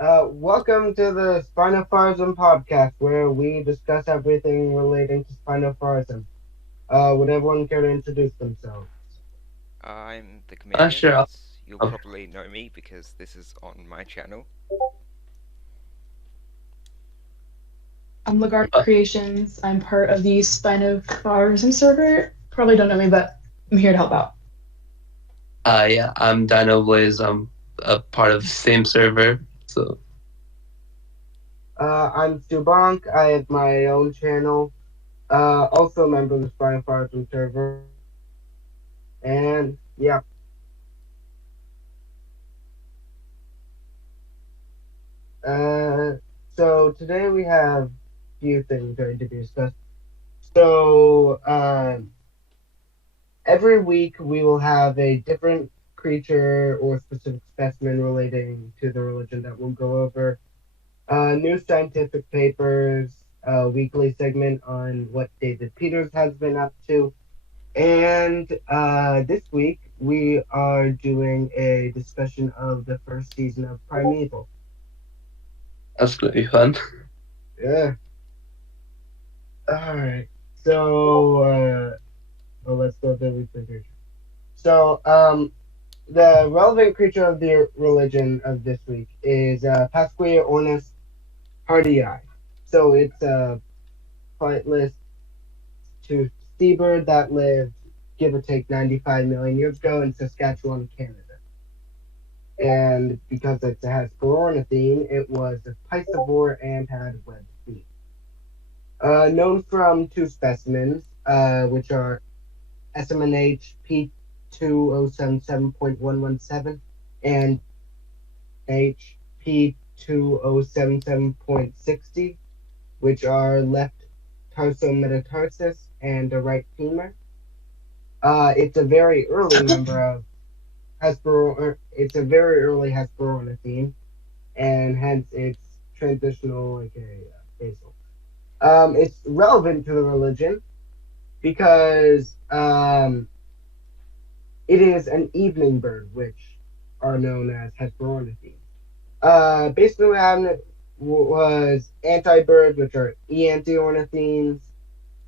Welcome to the Spinofaarism podcast, where we discuss everything relating to Spinofaarism. Would everyone care to introduce themselves? I'm the Sure. Chameleon, as you'll probably know me because this is on my channel. I'm Lagarde Uh, Creations. I'm part of the Spinofaarism server. Probably don't know me, but I'm here to help out. yeah, I'm Dino Blaze. I'm a part of the same server. So, I'm Subank. I have my own channel. Also a member of the Spinofaarism server. And, yeah. Uh, so today we have a few things going to be discussed. So, every week we will have a different creature or specific specimen relating to the religion that we'll go over. New scientific papers, a weekly segment on what David Peters has been up to. And this week we are doing a discussion of the first season of Primeval. that's gonna be fun. Yeah. Alright. So, let's go to the weekly creature. So, the relevant creature of the religion of this week is Pasquia ornis hardii. So it's a flightless to seabird that lived, give or take, 95 million years ago in Saskatchewan, Canada. And because it has ornithine, it was a piscivore and had webbed feet. Known from two specimens, which are SMNH P2077.117 and HP2077.60, which are left tarsometatarsus and a right femur. It's a very early member of it's a very early Hesperornithine, and hence it's transitional like a basal. It's relevant to the religion because it is an evening bird, which are known as Hesperornithines. Basically, what happened was anti-birds, which are eantiornithines,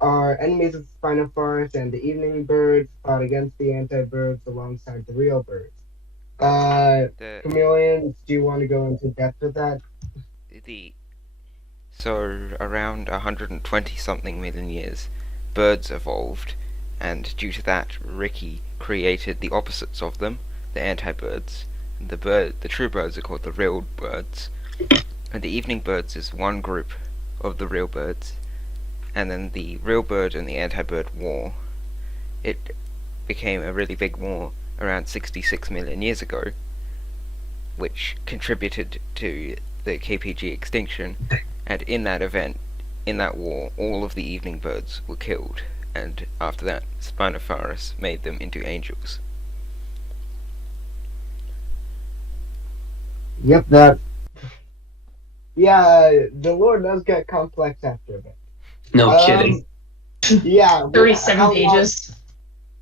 are enemies of Spinosaurus, and the evening birds fought against the anti-birds alongside the real birds. The Chameleons, do you want to go into depth with that? the so around 120 something million years, birds evolved, and due to that, Ricky created the opposites of them, the anti-birds. The true birds are called the real birds, and the evening birds is one group of the real birds, and then the real bird and the anti-bird war. It became a really big war around 66 million years ago, which contributed to the KPG extinction. And in that event, in that war, all of the evening birds were killed. And after that, Spinofaaris made them into angels. Yep, that. Yeah, the lore does get complex after a bit. No kidding. Yeah. 37 pages.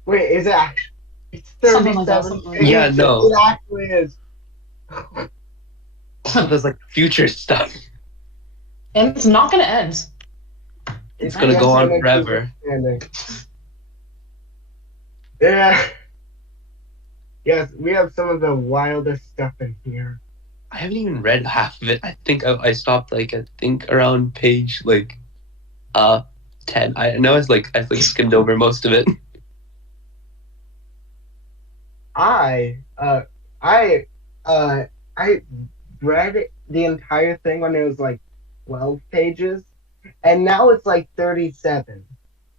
Wait, is it actually? It's Something like that, 37 something like that. Yeah, no. It actually is. There's like future stuff. And it's not going to end. It's gonna go on forever. Yeah. Yes, we have some of the wildest stuff in here. I haven't even read half of it. I think I stopped I think around page 10. I know I skimmed over most of it. I read the entire thing when it was like 12 pages, and now it's like 37.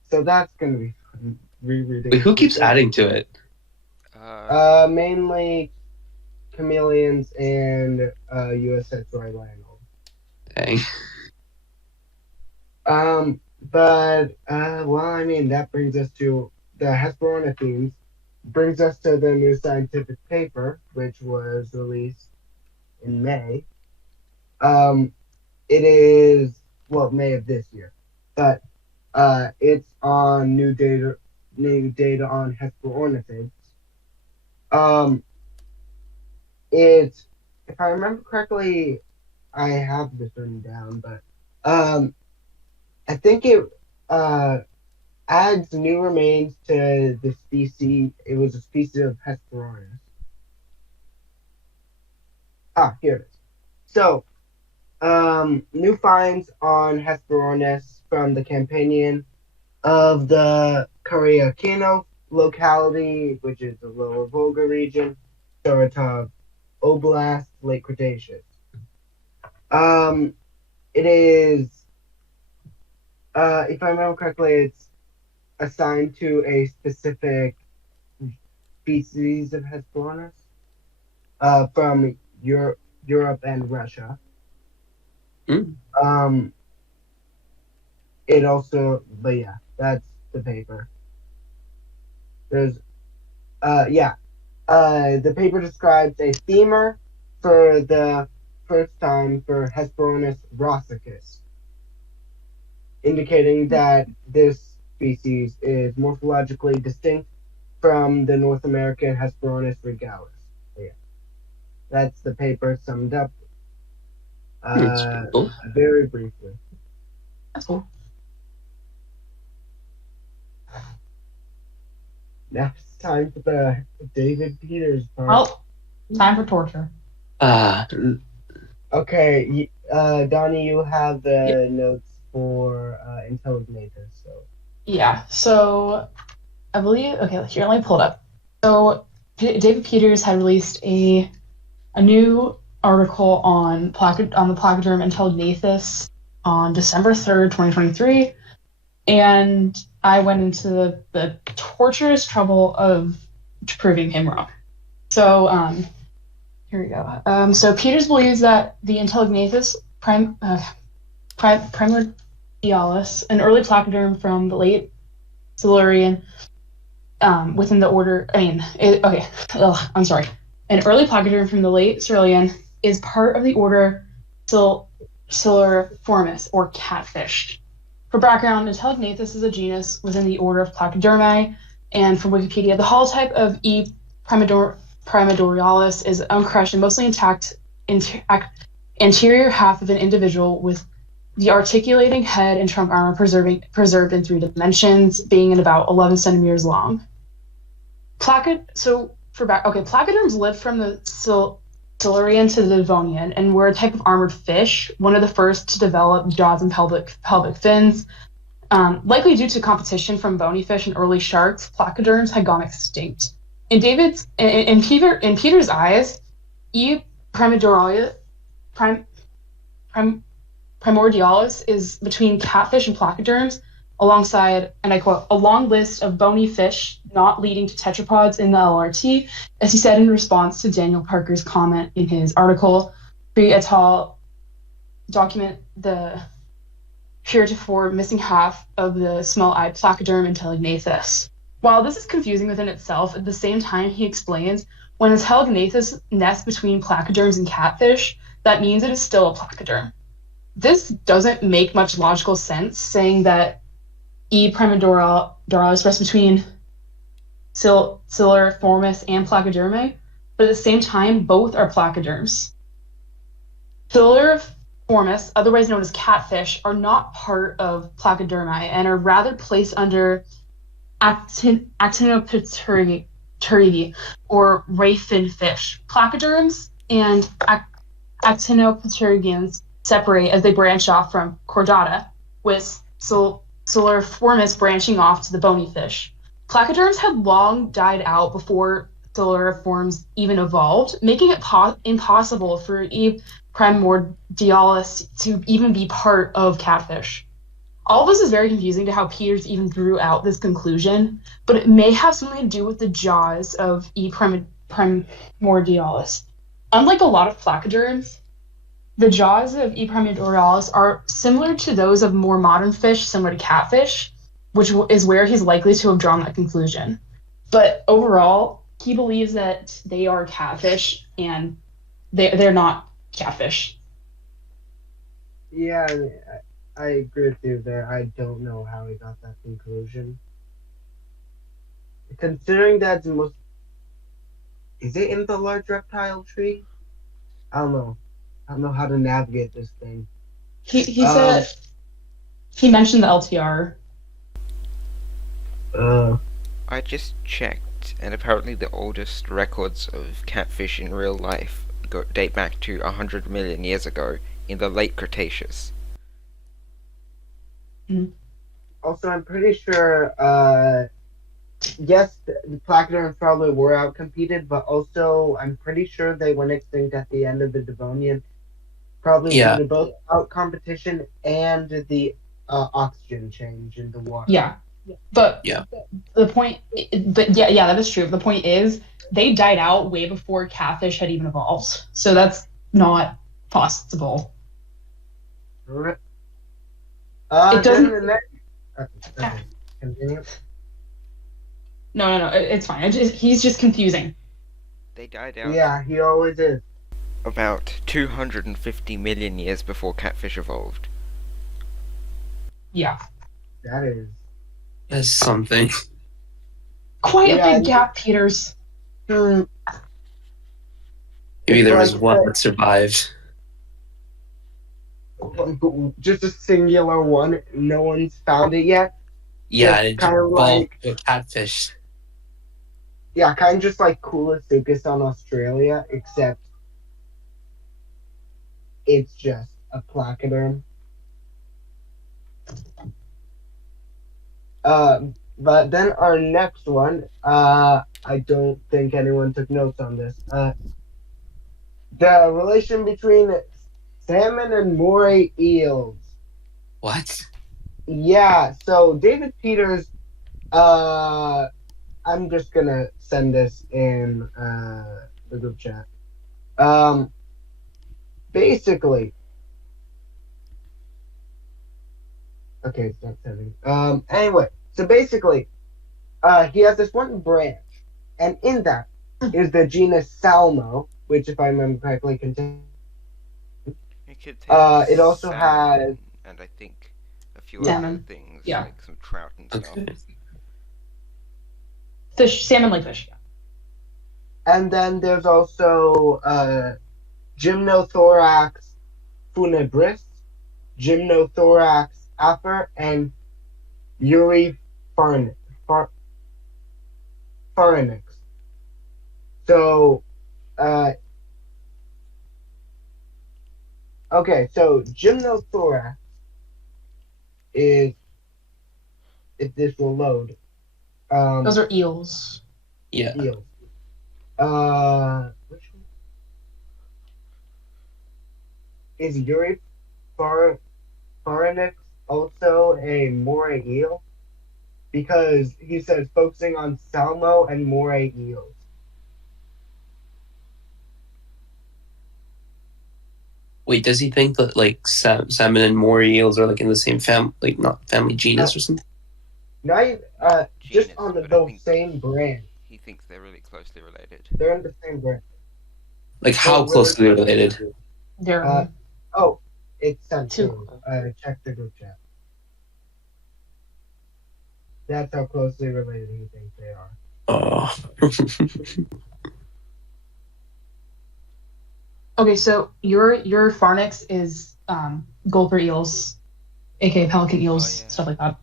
So that's gonna be fun rereading. Wait, who keeps adding to it? Mainly chameleons and USS Roy Lionel. Dang. But well, I mean that brings us to the Hesperornithines. Brings us to the new scientific paper, which was released in May. It is May of this year, but it's on new data on Hesperornithids. It's, if I remember correctly, I have this written down, but I think it adds new remains to the species. It was a species of Hesperornis. Here it is. So, new finds on Hesperornis from the Campanian of the Kuriakino locality, which is the lower Volga region, Saratov Oblast, late Cretaceous. It is, if I remember correctly, it's assigned to a specific species of Hesperornis from Europe and Russia. Mm. It also, but yeah, that's the paper. There's, the paper describes a femur for the first time for Hesperornis rossicus, indicating that this species is morphologically distinct from the North American Hesperornis regalis. So, yeah, that's the paper summed up That's pretty cool. very briefly. That's cool. Now it's time for the David Peters part. Well, time for torture. Okay, Donnie, you have the notes for Intellignatus, so. Yeah, so I believe, okay, here, let me pull it up. So David Peters had released a new article on the placoderm Intellignatus on December 3rd, 2023, and I went into the torturous trouble of proving him wrong. So, here we go. So Peters believes that the Intellignatus primordialis, an early placoderm from the late Silurian, within the order. I'm sorry. An early placoderm from the late Silurian is part of the order Siluriformis, or catfish. For background, Intellignatus is a genus within the order of Placodermae, and from Wikipedia, the holotype of E. primordialis is uncrushed and mostly intact anterior half of an individual with the articulating head and trunk armor preserved in 3 dimensions, being at about 11 centimeters long. Placoderms lived from the Silurian to the Devonian and were a type of armored fish, one of the first to develop jaws and pelvic fins. Likely due to competition from bony fish and early sharks, placoderms had gone extinct. In Peter's eyes, E. primordialis is between catfish and placoderms, alongside, and I quote, a long list of bony fish not leading to tetrapods in the LRT, as he said in response to Daniel Parker's comment in his article. Free et al. Document the heretofore missing half of the small-eyed placoderm Intellignatus. While this is confusing within itself, at the same time he explains when Intellignatus nests between placoderms and catfish, that means it is still a placoderm. This doesn't make much logical sense, saying that E. primordialis rests between Siluriformis and Placodermae, but at the same time, both are placoderms. Siluriformis, otherwise known as catfish, are not part of Placodermae and are rather placed under Actinopterygi, or ray fin fish. Placoderms and Actinopterygians separate as they branch off from Chordata, with Siluriformis branching off to the bony fish. Placoderms had long died out before Siluriforms even evolved, making it impossible for E. primordialis to even be part of catfish. All of this is very confusing to how Peters even drew out this conclusion, but it may have something to do with the jaws of E. primordialis. Unlike a lot of placoderms, the jaws of E. primordialis are similar to those of more modern fish, similar to catfish, which is where he's likely to have drawn that conclusion. But overall, he believes that they are catfish, and they're not catfish. Yeah, I agree with you there. I don't know how he got that conclusion. Considering that's the most... Is it in the large reptile tree? I don't know. I don't know how to navigate this thing. He said he mentioned the LTR. I just checked, and apparently the oldest records of catfish in real life date back to 100 million years ago in the late Cretaceous. Also, I'm pretty sure, yes, the placoderms probably were outcompeted, but also I'm pretty sure they went extinct at the end of the Devonian, probably Yeah. due to both out competition and the oxygen change in the water. Yeah. But Yeah. the point, but yeah, that is true. The point is, they died out way before catfish had even evolved. So that's not possible. It It doesn't. then the next, okay, continue. No. It's fine. He's just confusing. They died out Yeah, he always is. about 250 million years before catfish evolved. Yeah. That is. That's something. Quite a Yeah, big gap, Peters. Hmm. Maybe It's there was like one that- that survived. Just a singular one. No one's found it yet. Yeah, It's and it just kinda evolved like- to a catfish. Yeah, kind of just like Coolasuchus on Australia, except it's just a placoderm. But then our next one, I don't think anyone took notes on this. The relation between salmon and moray eels. What? Yeah, so David Peters, I'm just gonna send this in the group chat. Basically, okay, it's not sending. Anyway, so basically, he has this one branch, and in that is the genus Salmo, which, if I remember correctly, contains. It also has. and I think a few Salmon. other things Yeah. like some trout and stuff. Okay. Fish, salmon like fish. Yeah. And then there's also Gymnothorax funebris, Gymnothorax afer, and Eurypharynx. So, okay, so Gymnothorax is, if this will load, Those are eels. Yeah. eels. Which one? Is Eurypharynx also a moray eel? Because he says focusing on salmo and moray eels. Wait, does he think that like salmon and moray eels are like in the same like not family genus or something? Not just Genus, on but I the think same branch. He thinks they're really closely related. They're in the same branch. Like how closely related? They're Oh, it's sent Two. to check the group chat. That's how closely related he thinks they are. Oh. okay. So your Pharynx is gulper eels, aka pelican eels, Oh, yeah. stuff like that.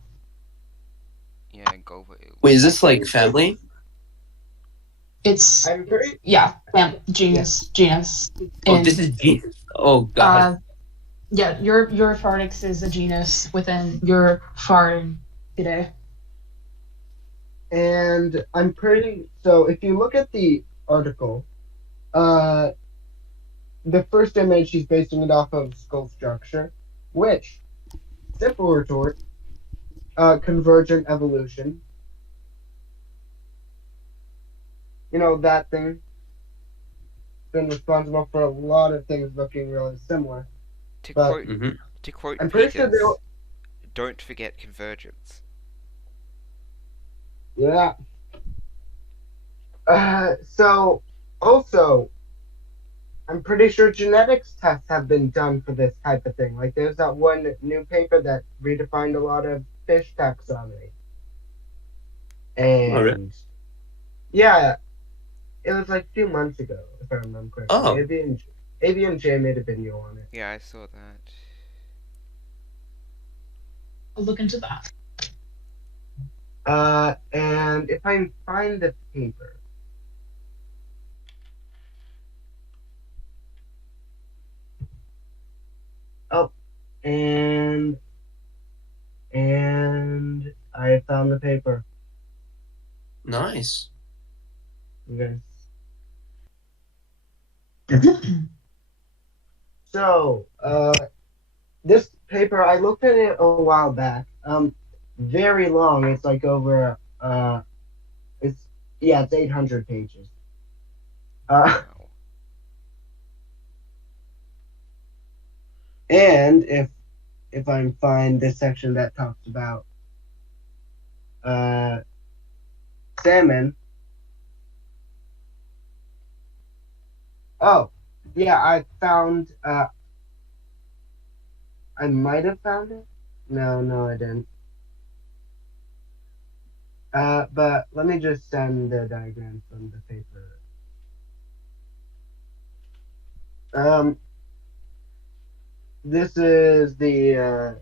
Yeah, Gulper eel. Wait, is this like family? It's I'm pretty. genus. Oh, And, this is genus. Oh god. yeah, your Pharynx is a genus within your Pharyngidae. And I'm pretty. So if you look at the article, the first image he's basing it off of skull structure, which simple retort, convergent evolution. You know that thing. Been responsible for a lot of things looking really similar. To But- quote, Mhm. to quote I'm pretty sure Peters, they'll. don't forget convergence. Yeah. So, also, I'm pretty sure genetics tests have been done for this type of thing. Like, there's that one new paper that redefined a lot of fish taxonomy. And, really? yeah, it was like a few months ago, if I remember correctly. Oh. Maybe Avian J made a video on it. Yeah, I saw that. I'll look into that. And if I find the paper. Oh, and I found the paper. Nice. Yes. So, this paper, I looked at it a while back. Very long. It's like over, it's 800 pages. Wow. And if I find this section that talks about salmon. Oh, yeah, I found. I might have found it. No, I didn't. But let me just send the diagram from the paper. This is the.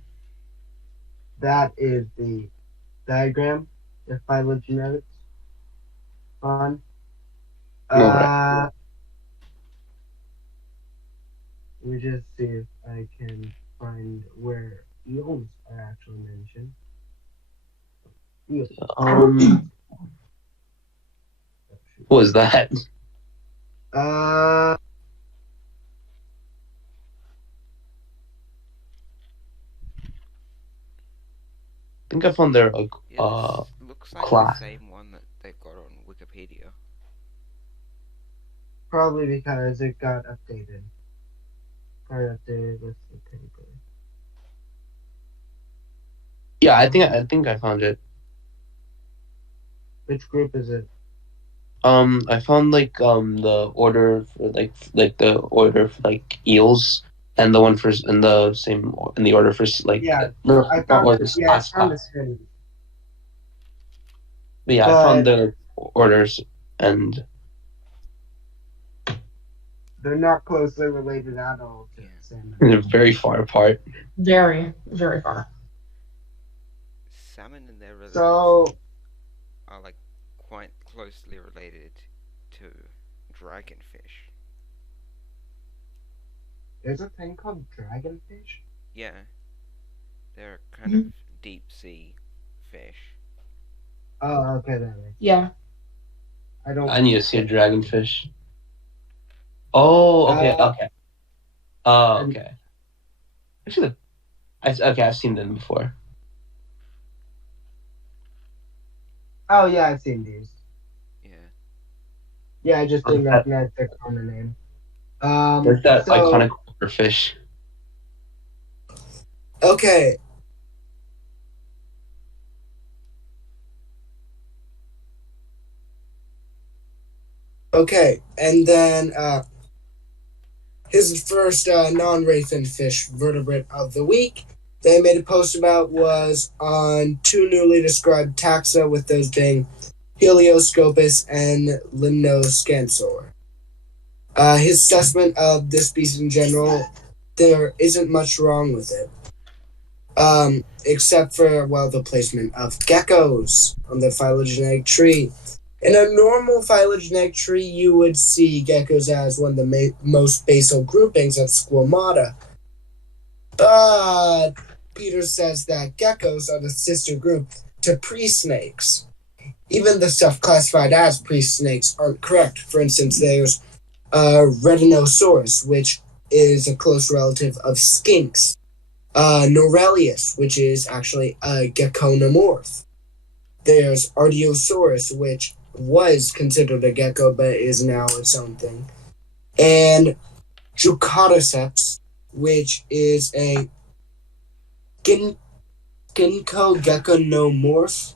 That is the diagram. The phylogenetics. On. Alright. Let me just see if I can find where eels are actually mentioned. Eels. What was that? I think I found their Yeah, this looks like class. the same one that they've got on Wikipedia. Probably because it got updated. Probably updated with the paper. Yeah, I think I found it. Which group is it? I found like the order for like the order for like eels, and the one for in the same in the order for like Yeah, no, I not found. order, Yeah, I class. found the same. But yeah, I found the orders, and they're not closely related at all to Yeah. salmon. they're very far apart. Very, very far. Salmon and their relatives So are like quite closely related to dragonfish. there's a thing called dragonfish. Yeah, they're kind of deep sea fish. Oh, okay, that makes. Yeah. I don't. I need to see a dragonfish. Oh, okay, Uh, okay. Oh, okay. Actually, I've seen them before. Oh yeah, I've seen these. Yeah. Yeah, I just didn't recognize their common name. There's that so, iconic fish. Okay. Okay, and then his first non-ray-fin fish vertebrate of the week they made a post about was on two newly described taxa, with those being Helioscopus and Limnoscansor. His assessment of this species in general, there isn't much wrong with it. Except for, well, the placement of geckos on the phylogenetic tree. In a normal phylogenetic tree, you would see geckos as one of the most basal groupings of Squamata. But Peters says that geckos are the sister group to pre-snakes. Even the stuff classified as pre-snakes aren't correct. For instance, there's Retinosaurus, which is a close relative of skinks. Norelius, which is actually a geckonomorph. There's Artiosaurus, which was considered a gecko but is now its own thing. And Jucatoceps, which is a ginkgo-geckonomorph.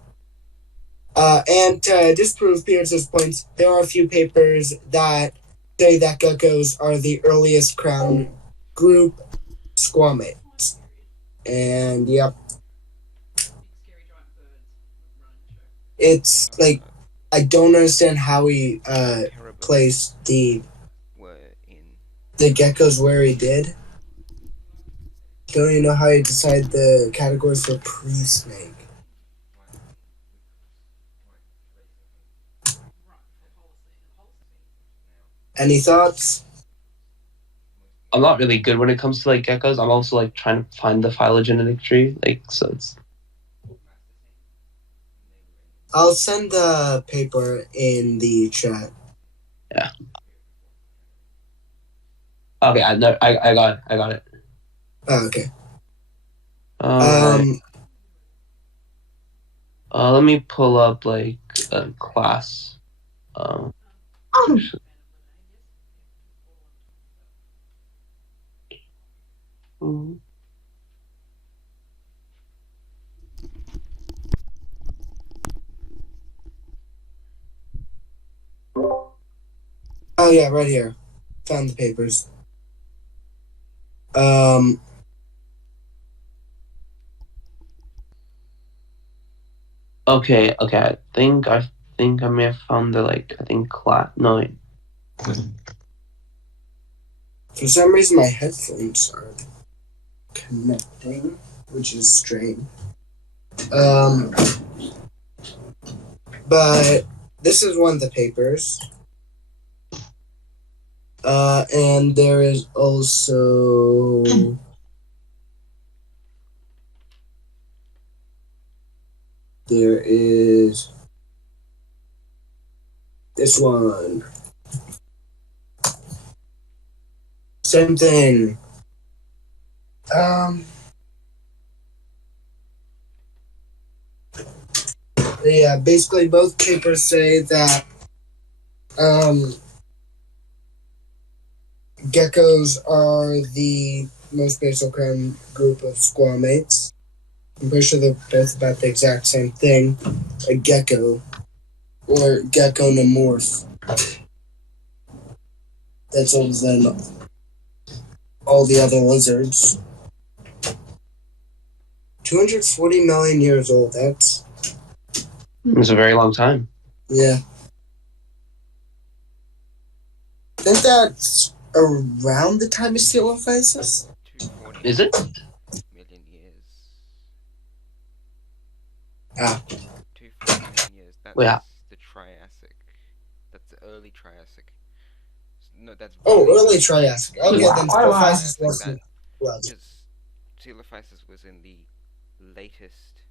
And to disprove Peters' points, there are a few papers that say that geckos are the earliest crown group squamates. And yep. It's like, I don't understand how he placed were in the geckos where he did. Don't you know how you decide the categories for pre-snake? Any thoughts? I'm not really good when it comes to like geckos. I'm also like trying to find the phylogenetic tree. Like, so it's. I'll send the paper in the chat. Yeah. Okay, I got it. Oh, okay. Right. Let me pull up like a class. Oh yeah, right here. Found the papers. Okay. I think I may have found the class. No. Wait. For some reason, my headphones are connecting, which is strange. But this is one of the papers. And there is also this one. Same thing. Yeah, basically both papers say that geckos are the most basal creme group of squamates. I'm pretty sure they're both about the exact same thing. A gecko, or geckonomorph. That's older than all the other lizards. 240 million years old. That's... It's a very long time. Yeah. I think that's around the time of Spinofaarism. Is it? Million years. Ah. 240 million years. That's the Triassic. That's the early Triassic. No, that's... early Triassic. Okay, Wow. then Spinofaarism wasn't... Because Spinofaarism was in the latest...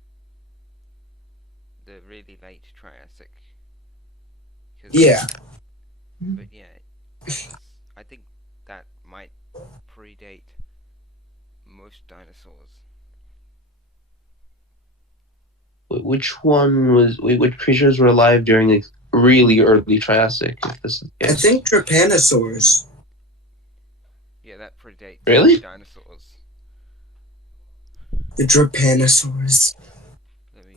the really late Triassic. Yeah. But yeah, I think that might predate most dinosaurs. Which creatures were alive during the really early Triassic? If this is I think Trypanosaurs. Yeah, that predates really dinosaurs. The Trypanosaurs.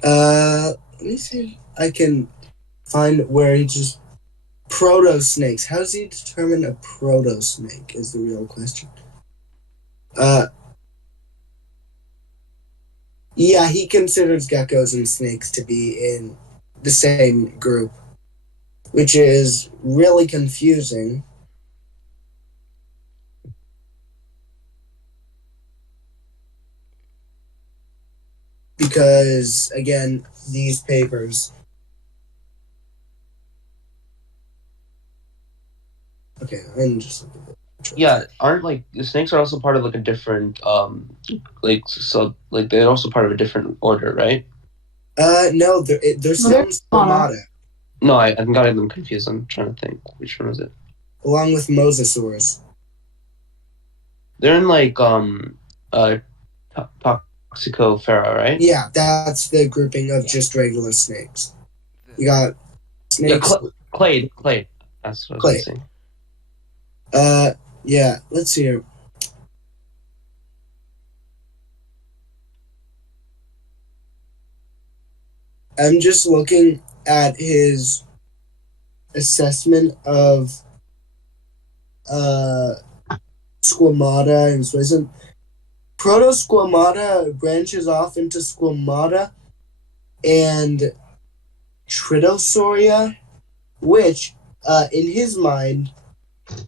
Let me see if I can find where he just... Proto-snakes. How does he determine a proto-snake is the real question. Yeah, he considers geckos and snakes to be in the same group, which is really confusing. Because, again, these papers... Okay, I'm just looking at it. Yeah, aren't the snakes are also part of a different they're also part of a different order, right? No, they're still in Stomata. No, I got them confused. I'm trying to think. Which one is it? Along with Mosasaurs. They're in Toxicofera, right? Yeah, that's the grouping of just regular snakes. You got snakes. Yeah, clade. That's what I was saying. Yeah, let's see here. I'm just looking at his assessment of Squamata and Swissum. Proto-Squamata branches off into Squamata and Tritosauria, which, in his mind,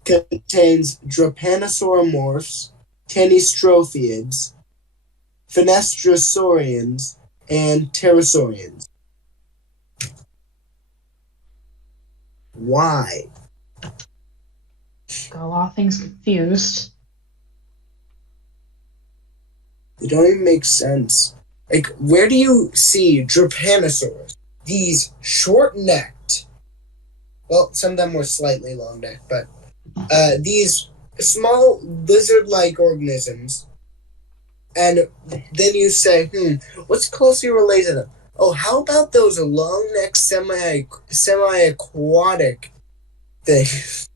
contains Drepanosauromorphs, Tanystrophiids, Fenestrosaurians, and Pterosaurians. Why? Got a lot of things confused. They don't even make sense. Like, where do you see Drepanosaurs? These short-necked, well, some of them were slightly long-necked, but these small lizard-like organisms, and then you say, what's closely related to them? Oh, how about those long-necked semi-aquatic things?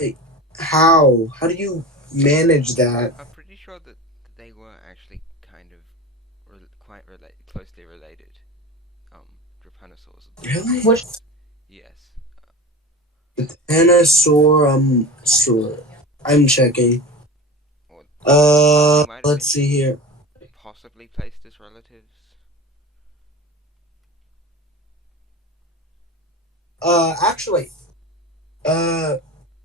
Like, how? How do you manage that? I'm pretty sure that they were actually kind of closely related. Drepanosaurs. Really? Which Yes. Anasaur, I'm checking. Or they might have Let's been see here. possibly placed as relatives. Actually,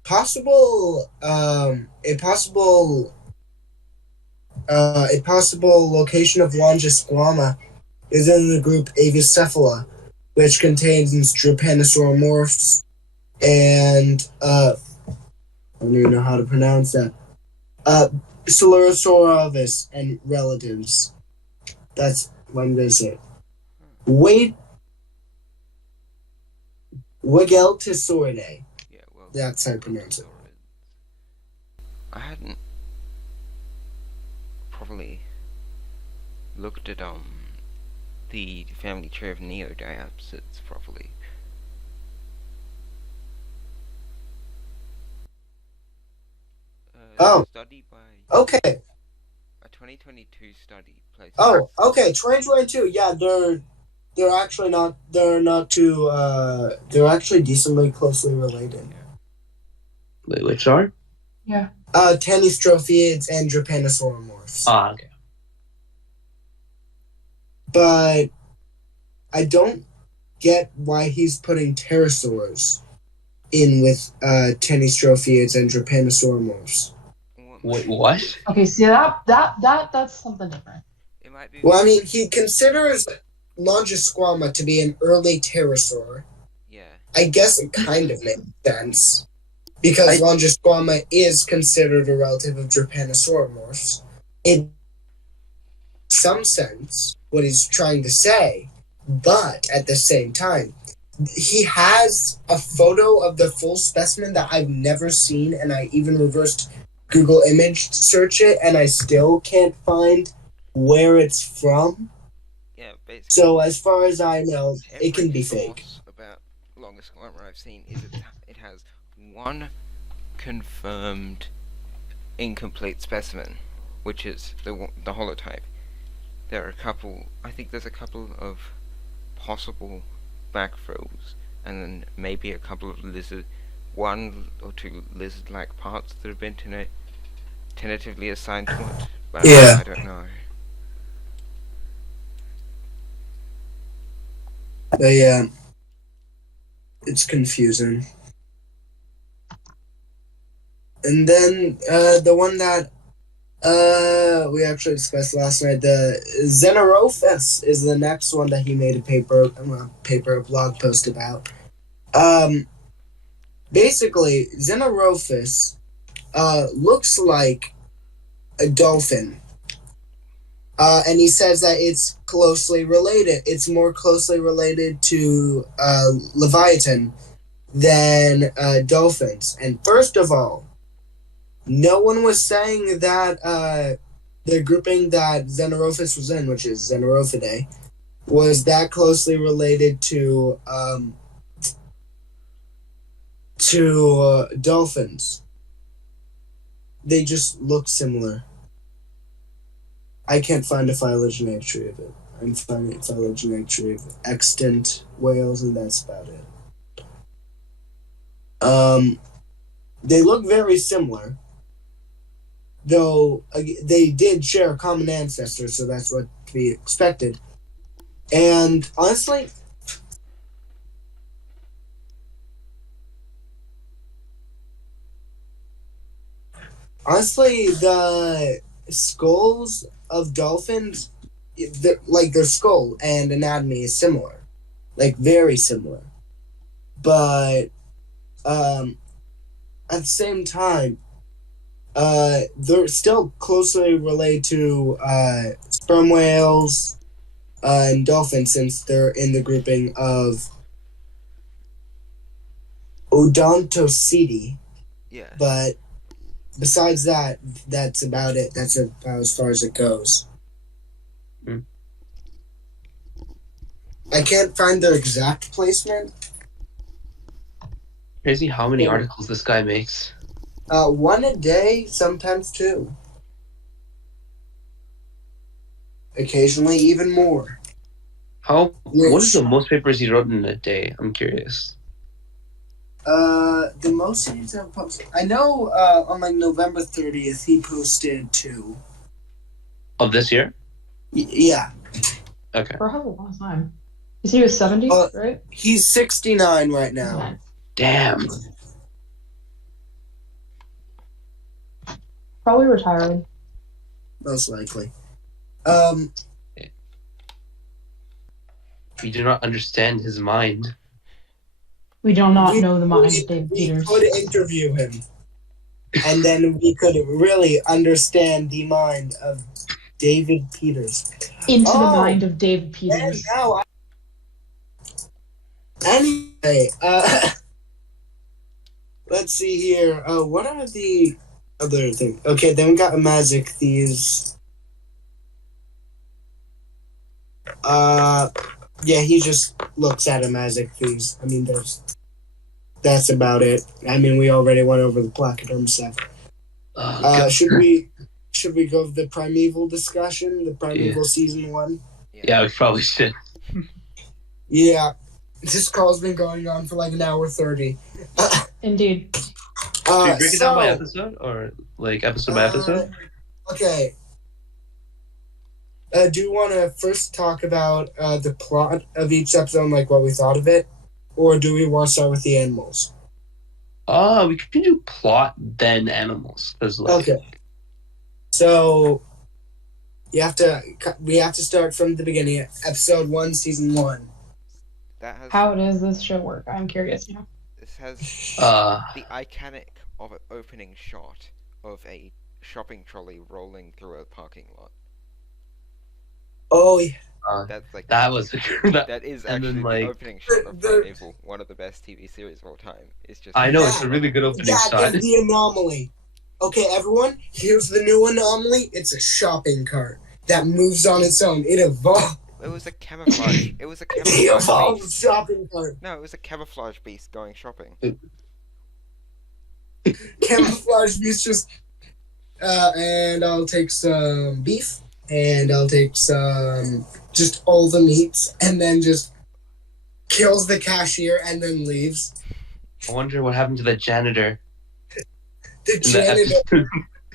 possible, a possible location of Longisquama is in the group Avicephala, which contains Drepanosauromorphs and, I don't even know how to pronounce that, Coelurosaurus and relatives. That's what I'm going to say. Wigeltisauridae. Yeah, well, That's how I pronounce it. I hadn't probably looked at the family tree of neodiapsids properly. Oh. Study by Okay. a 2022 study placed. Oh, okay. 2022. Yeah, they're actually not. They're not too. They're actually decently closely related. Wait, which are? Yeah. Tanystrophiids and Drepanosauromorphs. Ah, okay. But I don't get why he's putting pterosaurs in with Tanystrophiids and Drepanosauromorphs. Wait, what? Okay, see that's something different. It might be. Well, I mean, he considers Longisquama to be an early pterosaur. Yeah. I guess it kind of makes sense. Because Longisquama is considered a relative of Drepanosauromorphs. In some sense, what he's trying to say, but at the same time, he has a photo of the full specimen that I've never seen, and I even reversed Google image search it, and I still can't find where it's from. Yeah, basically. So as far as I know, it can be Every fake. source about Longisquama I've seen is it has one confirmed incomplete specimen, which is the holotype. There are a couple. I think there's a couple of possible backfills, and then maybe a couple of one or two lizard-like parts that have been tentatively assigned to it. But Yeah. I don't know. But yeah, it's confusing. And then the one that we actually discussed last night, the Xenorophus, is the next one that he made a blog post about. Basically, Xenorophus looks like a dolphin. And he says that it's closely related. It's more closely related to Leviathan than dolphins. And first of all, no one was saying that the grouping that Xenorophus was in, which is Xenorophidae, was that closely related to dolphins. They just look similar. I can't find a phylogenetic tree of it. I'm finding a phylogenetic tree of extant whales, and that's about it. They look very similar, though they did share a common ancestor, so that's what to be expected. And honestly, Honestly, the skulls of dolphins, their skull and anatomy is similar, like very similar. But at the same time, they're still closely related to sperm whales and dolphins since they're in the grouping of Odontoceti. Yeah. But besides that, that's about it. That's about as far as it goes. Mm. I can't find their exact placement. Crazy how many articles this guy makes. One a day, sometimes two. Occasionally even more. What is the most papers he wrote in a day? I'm curious. The most he's ever posted. I know on like November 30th he posted two. Of this year? Yeah. Okay. For how long time? Because he was 70, right? He's 69 right now. Damn. Probably retiring. Most likely. We do not understand his mind. We do not know the mind of David Peters. We could interview him. And then we could really understand the mind of David Peters. Into the mind of David Peters. And now anyway, let's see here. What are the other things? Okay, then we got Amazic Thieves. Yeah, he just looks at Amazic Thieves. I mean, that's about it. I mean, we already went over the placoderm stuff. Should we go with the Primeval discussion? The Primeval season 1? Yeah, we probably should. Yeah. This call's been going on for like an hour 30. Indeed. Should we break it down by episode? Or like episode by episode? Okay. Do you want to first talk about the plot of each episode and like what we thought of it? Or do we want to start with the animals? We can do plot, then animals. Okay. So we have to start from the beginning. Episode 1, season 1. How does this show work? I'm curious now. This has the iconic opening shot of a shopping trolley rolling through a parking lot. Oh, yeah. That's like that is actually the opening shot of Primeval, one of the best TV series of all time. It's just I know it's a really good opening shot. That is the anomaly. Okay, everyone, here's the new anomaly. It's a shopping cart that moves on its own. It evolved. It was a camouflage. It was a camouflage The evolved beast. shopping cart. No, it was a camouflage beast going shopping. Camouflage beast just. And I'll take some beef. And I'll take some. Just all the meats. And then just kills the cashier and then leaves. I wonder what happened to the janitor. The janitor.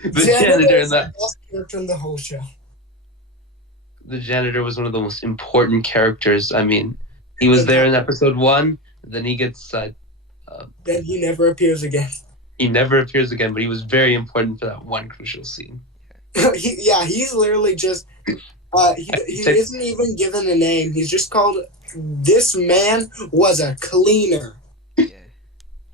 The janitor in that. The best character in the whole show. The janitor was one of the most important characters. I mean, he was there in episode 1. Then he gets. Then he never appears again. He never appears again, but he was very important for that one crucial scene. He's literally just. He isn't even given a name. He's just called. This man was a cleaner. Yeah.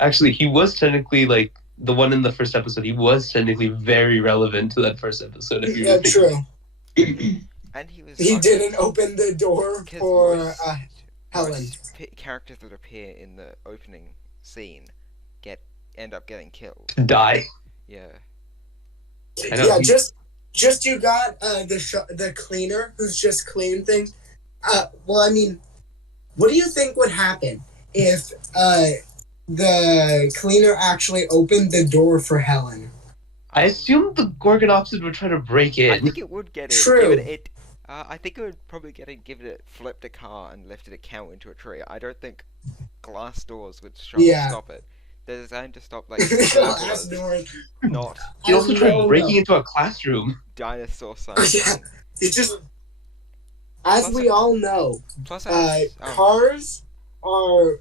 Actually, he was technically like the one in the first episode. He was technically very relevant to that first episode. If you Yeah, true. And he was. He didn't open the door for Helen. Characters that appear in the opening scene end up getting killed. Die. Yeah. Yeah, just you got the cleaner who's just cleaning things. Well, I mean, what do you think would happen if the cleaner actually opened the door for Helen? I assumed the Gorgonopsid would try to break in. I think it would get it. True. I think it would probably give it flipped a car and lifted a cow into a tree. I don't think glass doors would stop it. They're designed to stop like Glass doors. Not. He also tried breaking into a classroom. Dinosaur science. Yeah, it's just as we all know. Plus, cars are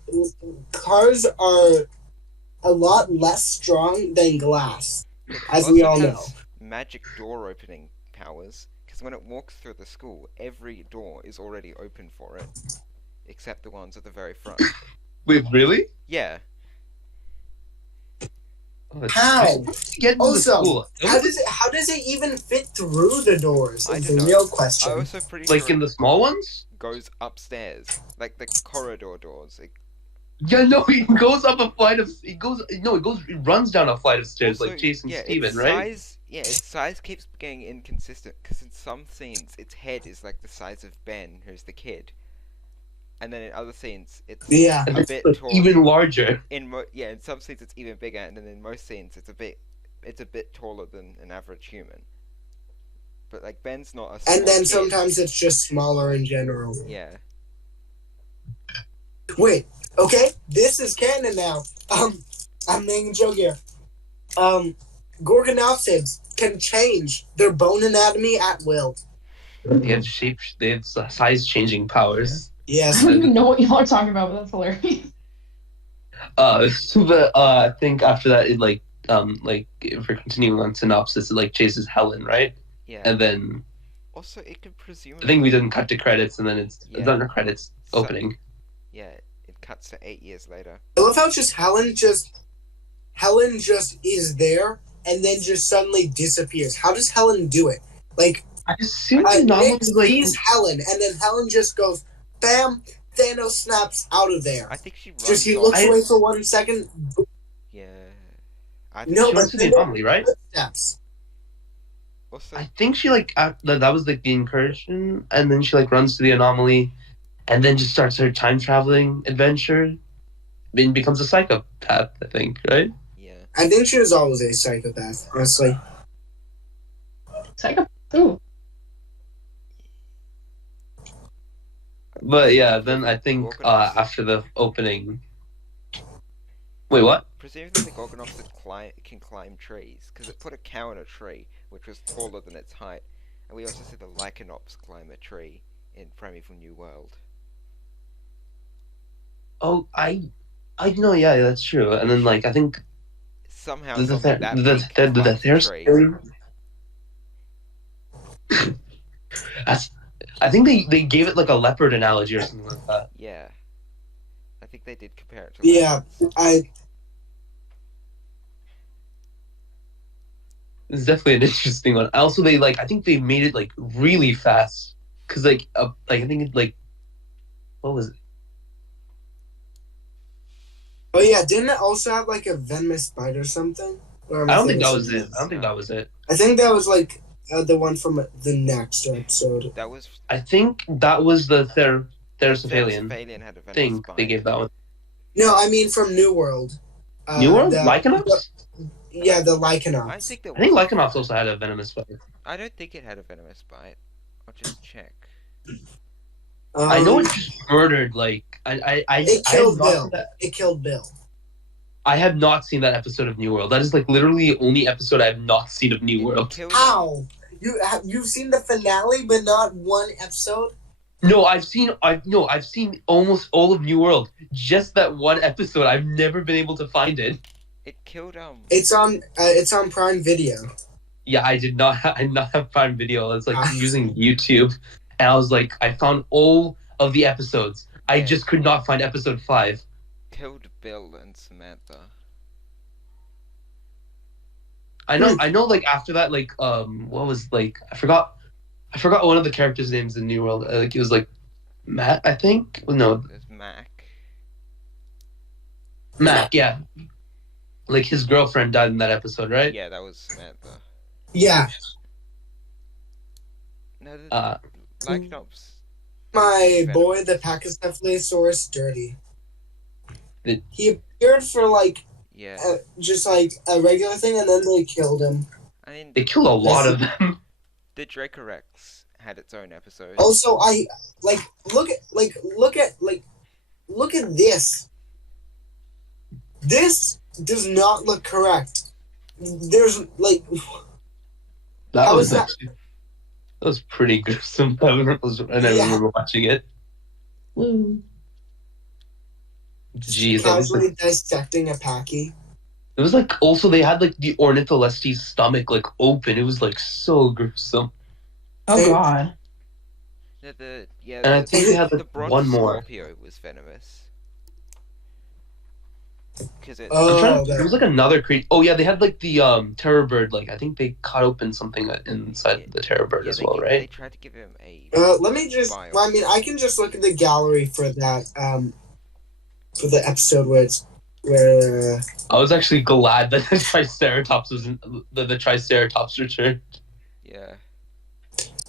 a lot less strong than glass. It as also we all know. has magic door opening powers, because when it walks through the school, every door is already open for it, except the ones at the very front. Wait, really? Yeah. Oh, How? Get into the Also, school. how does it even fit through the doors? I Is don't the know. real question. I was so pretty Like sure in the small ones? it goes upstairs, like the corridor doors. Yeah, no, it goes up a flight of. It runs down a flight of stairs Also, like Jason yeah, Steven, its right? size, yeah, its size keeps getting inconsistent because in some scenes its head is like the size of Ben, who's the kid, and then in other scenes it's Yeah. And a it's bit like taller. even larger. In some scenes it's even bigger, and then in most scenes it's a bit taller than an average human. But like Ben's not a small And then kid. sometimes it's just smaller in general. Yeah. Wait, okay, this is canon now. I'm making a joke here. Gorgonopsids can change their bone anatomy at will. They have size changing powers. I Yes. don't even know what y'all are talking about, but that's hilarious. But I think after that, it like if we're continuing on synopsis, it like chases Helen, right? Yeah. And then Also, it could presumably. I think we didn't cut to credits, and then it's Yeah. under credits opening. Yeah, it cuts to 8 years later. I love how Helen just is there and then just suddenly disappears. How does Helen do it? Like, I assume Nick like sees Helen, and then Helen just goes, bam, Thanos snaps out of there. I think she runs. Just he off. looks away for 1 second, Yeah. I think No, she but runs to the then- anomaly, right? snaps. Also, I think she like that was like the incursion, and then she like runs to the anomaly, and then just starts her time traveling adventure. And becomes a psychopath, I think, right? yeah. I think she was always a psychopath, honestly. Psycho. Ooh. But yeah, then I think after the opening. Wait, what? Presumably the Gorgonops can climb trees, because it put a cow in a tree, which was taller than its height. And we also see the Lycanops climb a tree in Primeval New World. Oh, I know. Yeah, that's true. And then like I think Somehow the something that big climbs a tree. I think they gave it like a leopard analogy or something like that. Yeah. I think they did compare it to Yeah, leopards. It's definitely an interesting one. Also, I think they made it like really fast because I think it like what was it? Oh yeah, didn't it also have like a venomous bite or something? Or I don't think that was it. I don't think that was it. I think that was like the one from the next episode. That was I think that was the Therosophalian Therosophalian had a venomous thing bite. they gave that one. No, I mean from New World. New World? Lycanops? Yeah, the I Lycanops. think there I think was- Lycanops also had a venomous bite. I don't think it had a venomous bite. I'll just check. I know it just murdered like I It I killed have not Bill. seen that- It killed Bill. I have not seen that episode of New World. That is like literally the only episode I have not seen of New It World. killed- How? You've seen the finale, but not one episode? No, I've seen almost all of New World. Just that one episode. I've never been able to find it. It killed It's on Prime Video. Yeah, I did not have Prime Video. I was like using YouTube, and I was like, I found all of the episodes. I Yeah. just could not find episode 5. killed Bill and Samantha. I know. Like after that, like what was like I forgot one of the characters' names in New World. Like it was like Matt, I think. No, There's Mac. Mac. Yeah, like his girlfriend died in that episode, right? Yeah, that was Samantha. Yeah, No, the Uh, Lycanops. my Venomous. boy, the Pachycephalosaurus, dirty. Did- He appeared for like Yeah. just like a regular thing, and then they killed him. I mean, They killed a lot of them. the Dracorex had its own episode. Also, I like look at this. This does not look correct. There's like That How was is that- actually that was pretty gruesome. I Yeah. remember watching it. Woo. Jeez, that was like, casually dissecting a Packy. It was like also they had like the Ornitholestes stomach like open. It was like so gruesome. Oh God. Yeah, And I think they had the like bronze one more. Scorpio was venomous. Because I'm trying Oh, to. There was like another creature. Oh yeah, they had like the terror bird. Like I think they cut open something inside the terror bird as well, they right? tried to give him a let me just. Well, I mean, I biopsy. can just look at the gallery for that. For the episode where. I was actually glad that the Triceratops was the Triceratops returned. Yeah.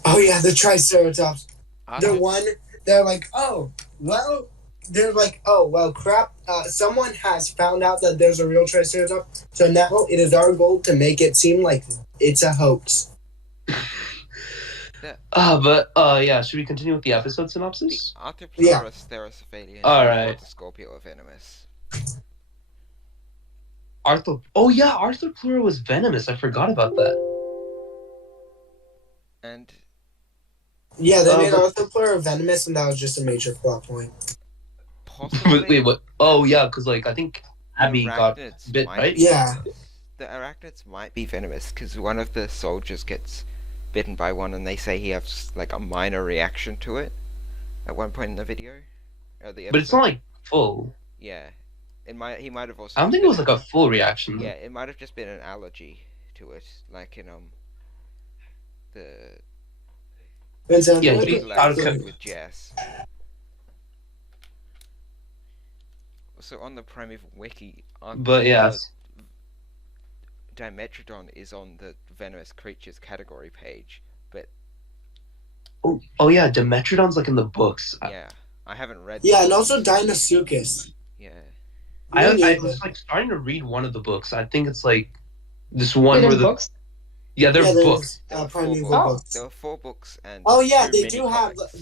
Oh yeah, the Triceratops. The Arthur, one they're like, oh well, they're like, oh well, crap. Someone has found out that there's a real Triceratops, so now it is our goal to make it seem like it's a hoax. Yeah, should we continue with the episode the synopsis? Arthropleurus therocephalia and Alright. the Scorpio are venomous. Arthur Plura was venomous. I forgot about that. And Yeah, they made Arthropleura venomous, and that was just a major plot point. possibly Wait, what? Oh yeah, because like I think Abby got arachnids bit, might right? be Yeah. venomous. The arachnids might be venomous because one of the soldiers gets bitten by one, and they say he has like a minor reaction to it at one point in the video. Or the But it's not like full. Yeah, he might have also. I don't think it was like a full reaction. Yeah, it might have just been an allergy to it, like in the Vincent, Yeah, look he- at- out of episode with Jess. So on the Primeval wiki, But yeah, Dimetrodon is on the venomous creatures category page, but oh yeah, Dimetrodon's like in the books. yeah, I haven't read. Yeah, the and books. also Deinosuchus. Yeah, I was like starting to read one of the books. I think it's like this one Wait, where there's books? there's there's, books. there were Primeval books. books. There were 4 books and. Oh yeah, 2 they mini do have comics.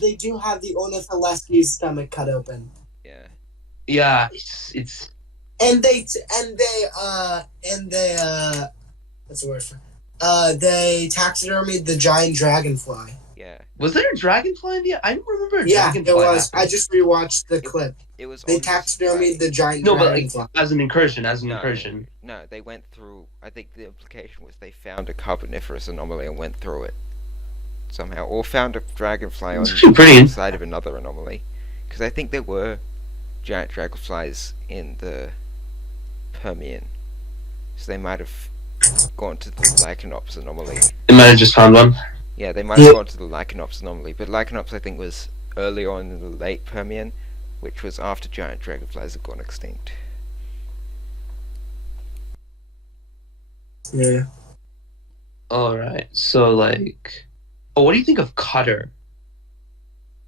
the Ornitholestes stomach cut open. Yeah. Yeah, it's And they what's the word for? They taxidermied the giant dragonfly. Yeah. Was there a dragonfly in the? I don't remember a Yeah, dragonfly. it was. happening. I just rewatched the clip. It was. They on taxidermied display. the giant No, but like dragonfly. as an incursion, No, no, they went through. I think the implication was they found a carboniferous anomaly and went through it somehow, or found a dragonfly on It's actually pretty. the side of another anomaly. Because I think there were giant dragonflies in the Permian, so they might have gone to the Lycanops anomaly. They might have just found one. Yeah, they might have gone to the Lycanops anomaly, but Lycanops I think was earlier on in the late Permian, which was after giant dragonflies had gone extinct. Yeah. All right, so like, what do you think of Cutter?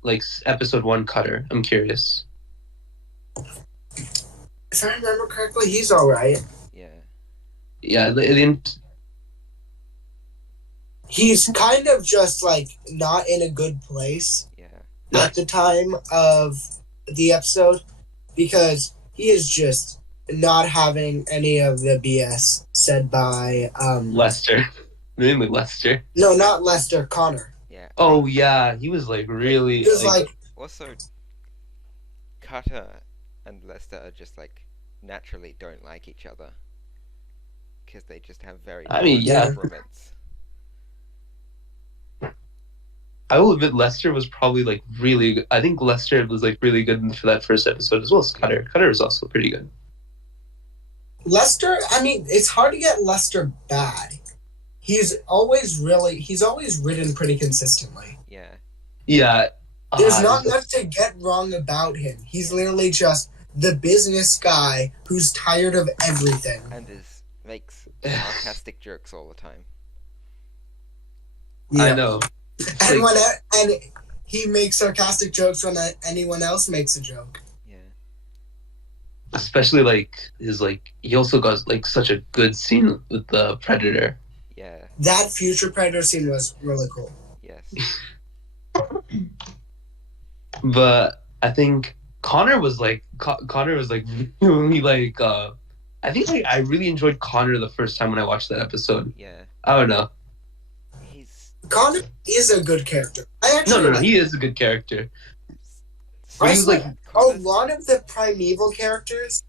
Like episode 1 Cutter. I'm curious. If I remember correctly, he's all right. Yeah. Yeah, He's kind of just like not in a good place Yeah. at the time of the episode because he is just not having any of the BS said by Lester, mainly Lester. No, not Lester, Connor. Yeah. Oh yeah, he was like really. He was like Also, Cutter and Lester are just like naturally don't like each other because they just have very I mean, different yeah. temperaments. I will admit Lester was probably like really good. I think Lester was like really good for that first episode as well as Cutter. Cutter was also pretty good. Lester, I mean, it's hard to get Lester bad. He's always written pretty consistently. Yeah. Yeah. There's not much to get wrong about him. He's literally just the business guy who's tired of everything. And makes sarcastic jokes all the time. Yeah. I know. And he makes sarcastic jokes when anyone else makes a joke. Yeah. Especially like he also got like such a good scene with the Predator. Yeah. That future Predator scene was really cool. Yes. But I think Connor was like really like I think I really enjoyed Connor the first time when I watched that episode. Yeah. I don't know. Connor is a good character. No, he is a good character. But he was like a lot of the Primeval characters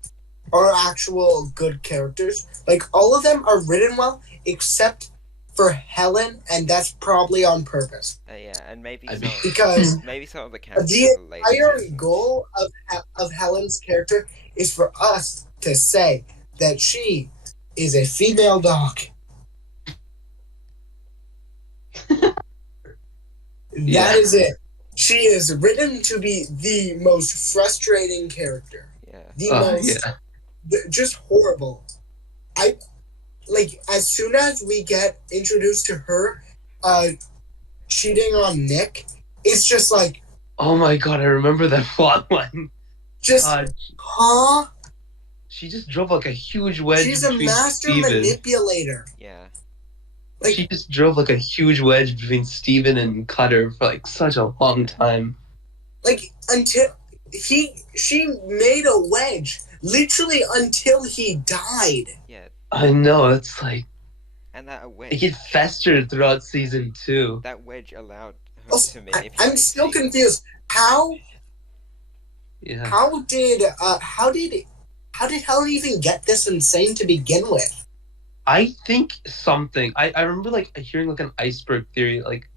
are actual good characters. Like, all of them are written well, except for Helen, and that's probably on purpose. Yeah, and maybe I some, mean- Because maybe some of the characters the in the later entire seasons. goal of Helen's character is for us to say that she is a female dog. Yeah. That is it. She is written to be the most frustrating character. Yeah. The most just horrible. I like, as soon as we get introduced to her cheating on Nick, it's just like, Oh my god, I remember that plot line. just God, huh? she just drove like a huge wedge She's a between master Steven. manipulator. Yeah. Like, She just drove like a huge wedge between Steven and Cutter for like such a long time. like until she made a wedge literally until he died. Yeah. I know, it's like And that it wedge, festered throughout season 2. that wedge allowed her Also, to manipulate. I'm still Steven. confused. How Yeah. how did Helen even get this insane to begin with? I think something. I remember like hearing like an iceberg theory like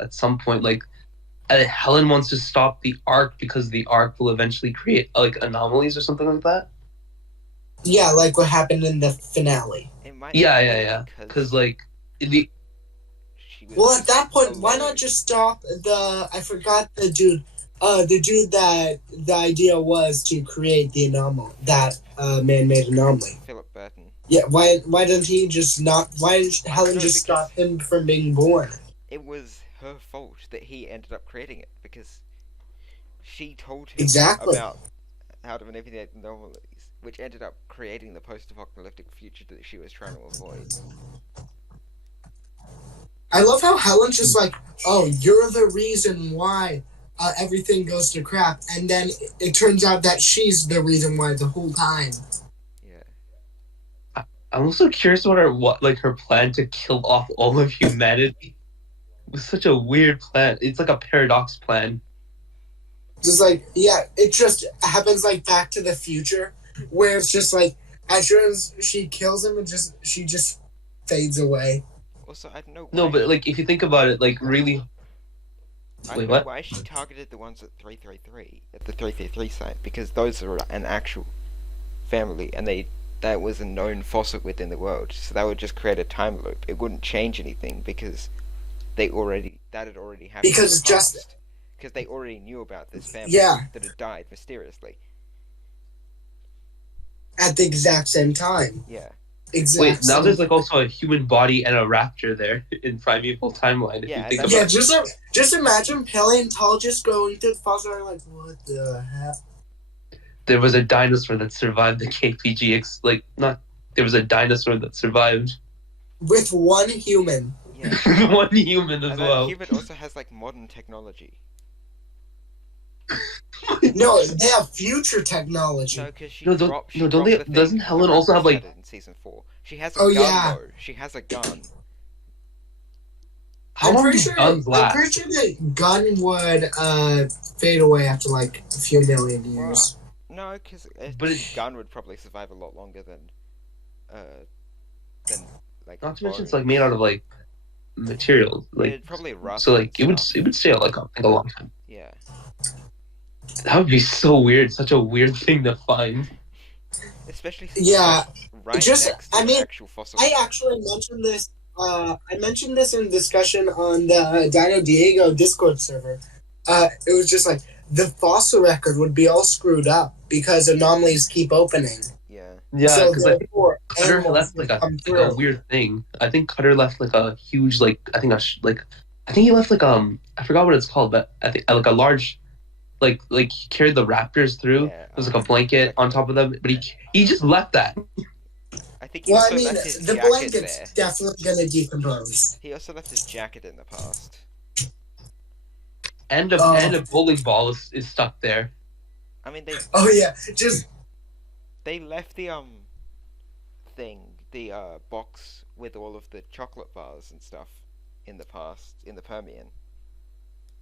at some point like Helen wants to stop the arc because the arc will eventually create like anomalies or something like that. Yeah, like what happened in the finale. It might Yeah. Because like the she was Well, at that point, why alone. not just stop I forgot the dude. The dude that the idea was to create the anomaly, that man-made anomaly. Philip Burton. Yeah, why didn't he just not? Why did I Helen don't know, just because- stop him from being born? It was her fault that he ended up creating it because she told him Exactly. about how to manipulate anomalies, which ended up creating the post-apocalyptic future that she was trying to avoid. I love how Helen's just like, oh, you're the reason why everything goes to crap, and then it turns out that she's the reason why the whole time. Yeah. I'm also curious what her plan to kill off all of humanity. It was such a weird plan. It's like a paradox plan. Just like, yeah, it just happens like Back to the Future, where it's just like, as soon as she kills him, she just fades away. Also, I don't know. No, why but like if you think about it, like really. I Wait, don't know what? why she targeted the ones at 333 at the 333 site, because those are an actual family, and that was a known fossil within the world, so that would just create a time loop. It wouldn't change anything because that had already happened. Because in the just- past. Because they already knew about this family Yeah. that had died mysteriously. At the exact same time. Yeah. Exactly. Wait, now there's like also a human body and a raptor there in Primeval timeline. If Yeah, you think that's- about Yeah, just imagine paleontologists going through the fossil and like, what the hell? there was a dinosaur that survived the KPGX. There was a dinosaur that survived. With one human. Yeah. One human as And well. that human also has like modern technology. No, they have future technology. No, because she No, dropped. don't they- the thing doesn't that Helen the also have, Raptors like- had in season 4? She has a Oh, gun yeah. though. She has a gun. How long do guns I'm last? pretty sure the gun would fade away after like a few million years. No, because But the it- gun would probably survive a lot longer than like. Not to mention it's bones. like made out of like material. Like It'd probably rust. so like and it stuff. would stay like a long time. Yeah. That would be so weird, such a weird thing to find. Especially since Yeah, it's right just- next to I mean, the actual fossil. I actually mentioned this. I mentioned this in discussion on the Dino Diego Discord server. It was just like the fossil record would be all screwed up because anomalies keep opening. Yeah. Yeah, so because I think therefore, Cutter animals left like come a through. weird thing. I think Cutter left like a huge I think he left like I forgot what it's called, but I think like a large like he carried the raptors through. Yeah, It was like a blanket on top of them, but he just left that. I think he Well, I also mean, left his the jacket blanket's there. definitely gonna decompose. He also left his jacket in the past. And Oh. a bowling ball is stuck there. I mean, Oh yeah, just they left the box with all of the chocolate bars and stuff in the past, in the Permian,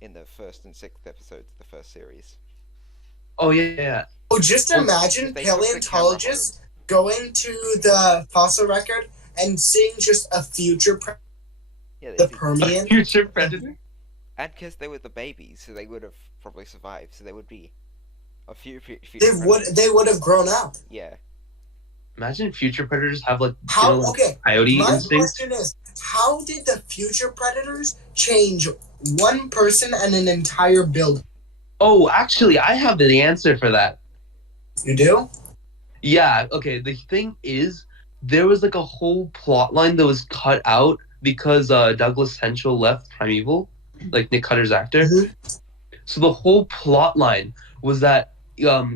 in the first and sixth episodes of the first series. Oh yeah. Oh, just imagine They took the paleontologists going to the fossil record and seeing just a future Yeah, the see, Permian. Future predator. and because they were the babies, so they would have probably survived. So there would be a few future. They would have grown up. Yeah. Imagine future predators have like Okay, coyote my instinct. question is, how did the future predators change one person and an entire building? Oh, actually, I have the answer for that. You do? Yeah, okay. The thing is, there was like a whole plot line that was cut out because Douglas Henschel left Primeval, like Nick Cutter's actor. Mhm. So the whole plot line was that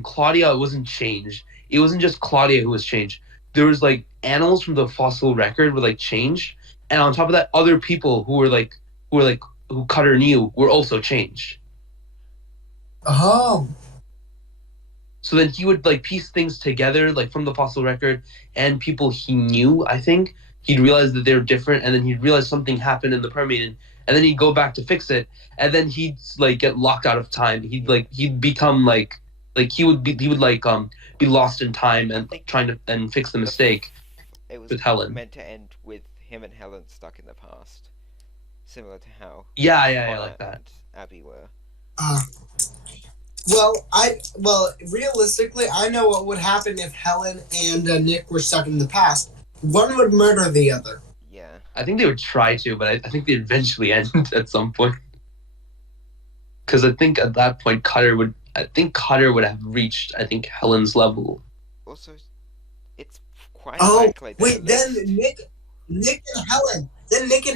Claudia wasn't changed. It wasn't just Claudia who was changed. There was like animals from the fossil record were like changed, and on top of that, other people who Cutter knew were also changed. Oh. So then he would like piece things together, like from the fossil record and people he knew. I think he'd realize that they were different, and then he'd realize something happened in the Permian, and then he'd go back to fix it, and then he'd like get locked out of time. He'd become he would be lost in time and trying to then fix the mistake. It was With Helen. meant to end with him and Helen stuck in the past, similar to how Yeah, Connor like that. and Abby were. Well, realistically, I know what would happen if Helen and Nick were stuck in the past. One would murder the other. Yeah. I think they would try to, but I think they'd eventually end at some point. Because I think at that point Cutter would have reached Helen's level. Also, it's quite Oh, likely. wait, then Nick and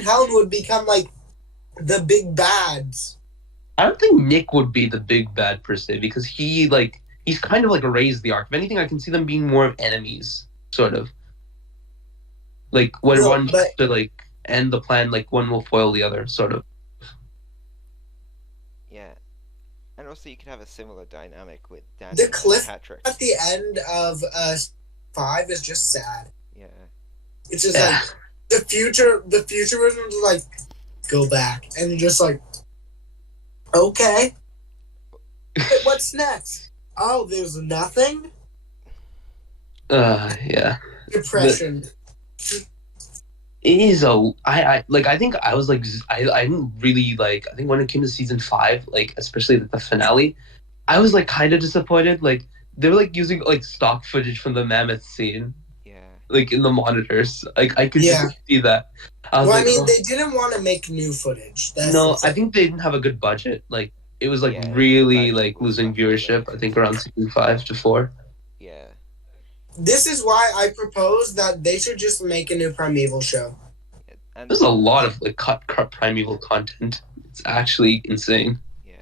Helen would become like the big bads. I don't think Nick would be the big bad per se, because he's kind of like raised the arc. If anything, I can see them being more of enemies, sort of. Like when one has to like end the plan, like one will foil the other, sort of. Yeah, and also you could have a similar dynamic with Dan The and cliff Patrick. at the end of 5 is just sad. Yeah. It's just like the future version was like, go back, and you're just like, okay, what's next? Oh, there's nothing. Yeah. Depression. It is I think I was like I didn't really like. I think when it came to season 5, like especially the finale, I was like kind of disappointed. Like they were like using like stock footage from the mammoth scene. Yeah. Like in the monitors, like I could just see that. They didn't want to make new footage. I think they didn't have a good budget. Like it was like really like losing viewership. I think around season 5 to 4. Yeah. This is why I propose that they should just make a new Primeval show. And There's a lot of like cut Primeval content. It's actually insane. Yeah.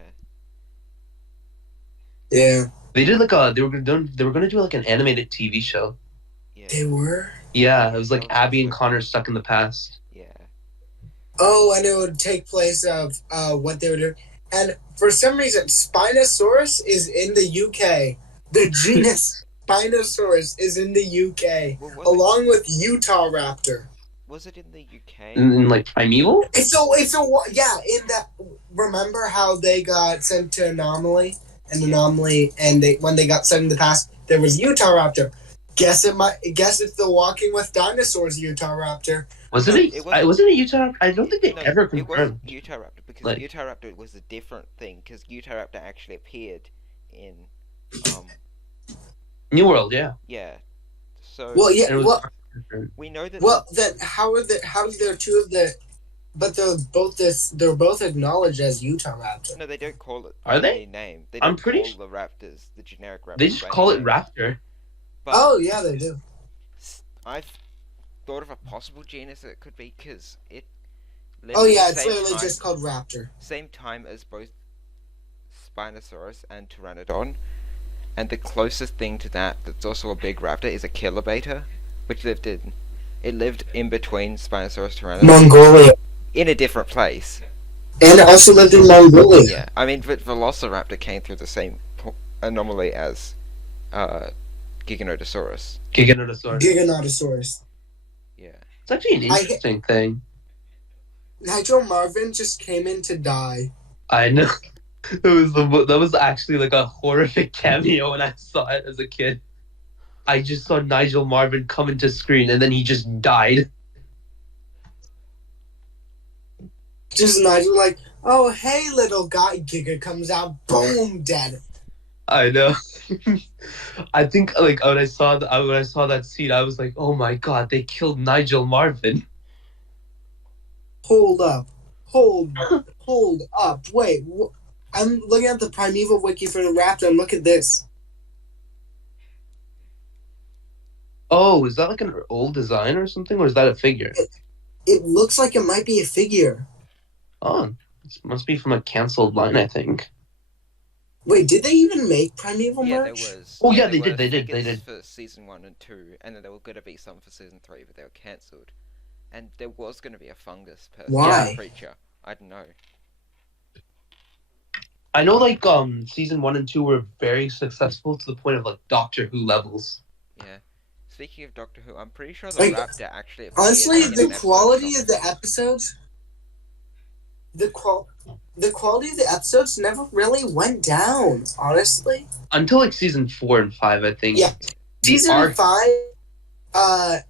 Yeah, They did like they were gonna do like an animated TV show. Yeah. they were. Yeah, it was like Abby and Connor stuck in the past. Yeah. Oh, and it would take place of what they were doing. And for some reason, Spinosaurus is in the UK. The genus Spinosaurus is in the UK, along with Utah Raptor. Was it in the UK? In like Primeval? In that. Remember how they got sent to Anomaly, and when they got sent in the past, there was Utah Raptor. Guess it's the Walking with Dinosaurs Utah Raptor. Wasn't it a Utah? I don't think they ever It confirmed. wasn't Utah Raptor, because Utah Raptor was a different thing, because Utah Raptor actually appeared in New World, yeah. Yeah. So we know that. Well, then how are there two of the? But they're both acknowledged as Utah Raptor. No, they don't call it. Are they? Name. They I'm don't pretty call the raptors the generic raptor. They just call it Raptor. But Oh yeah, they do. I've thought of a possible genus that it could be, because it. Oh yeah, it's literally just called Raptor. Same time as both Spinosaurus and Pteranodon, and the closest thing to that that's also a big raptor is a killer beta, which lived in between Spinosaurus and Pteranodon. Mongolia. In a different place. And it also lived in Mongolia. Yeah, I mean, but Velociraptor came through the same anomaly as Giganotosaurus. Giganotosaurus. Yeah. It's actually an interesting thing. Nigel Marvin just came in to die. I know. That was actually like a horrific cameo when I saw it as a kid. I just saw Nigel Marven come into screen and then he just died. Just Nigel like, oh hey little guy, Giga comes out, boom, dead. I know. I think like when I saw that scene, I was like, oh my god, they killed Nigel Marven. Hold up. Wait, I'm looking at the Primeval wiki for the Raptor, and look at this. Oh, is that like an old design or something, or is that a figure? It looks like it might be a figure. Oh, it must be from a canceled line, I think. Wait, did they even make Primeval Yeah, there merch? was. Oh, yeah, there they were did figures for season 1 and 2, and then there were going to be some for season 3, but they were cancelled. And there was going to be a fungus Why? creature. I don't know. I know, like, season 1 and 2 were very successful to the point of, like, Doctor Who levels. Yeah. Speaking of Doctor Who, I'm pretty sure the Like, Raptor actually appeared honestly, in the an quality episode of the episodes, the quality of the episodes never really went down, honestly. Until, like, season 4 and 5, I think. Yeah. Season 5, I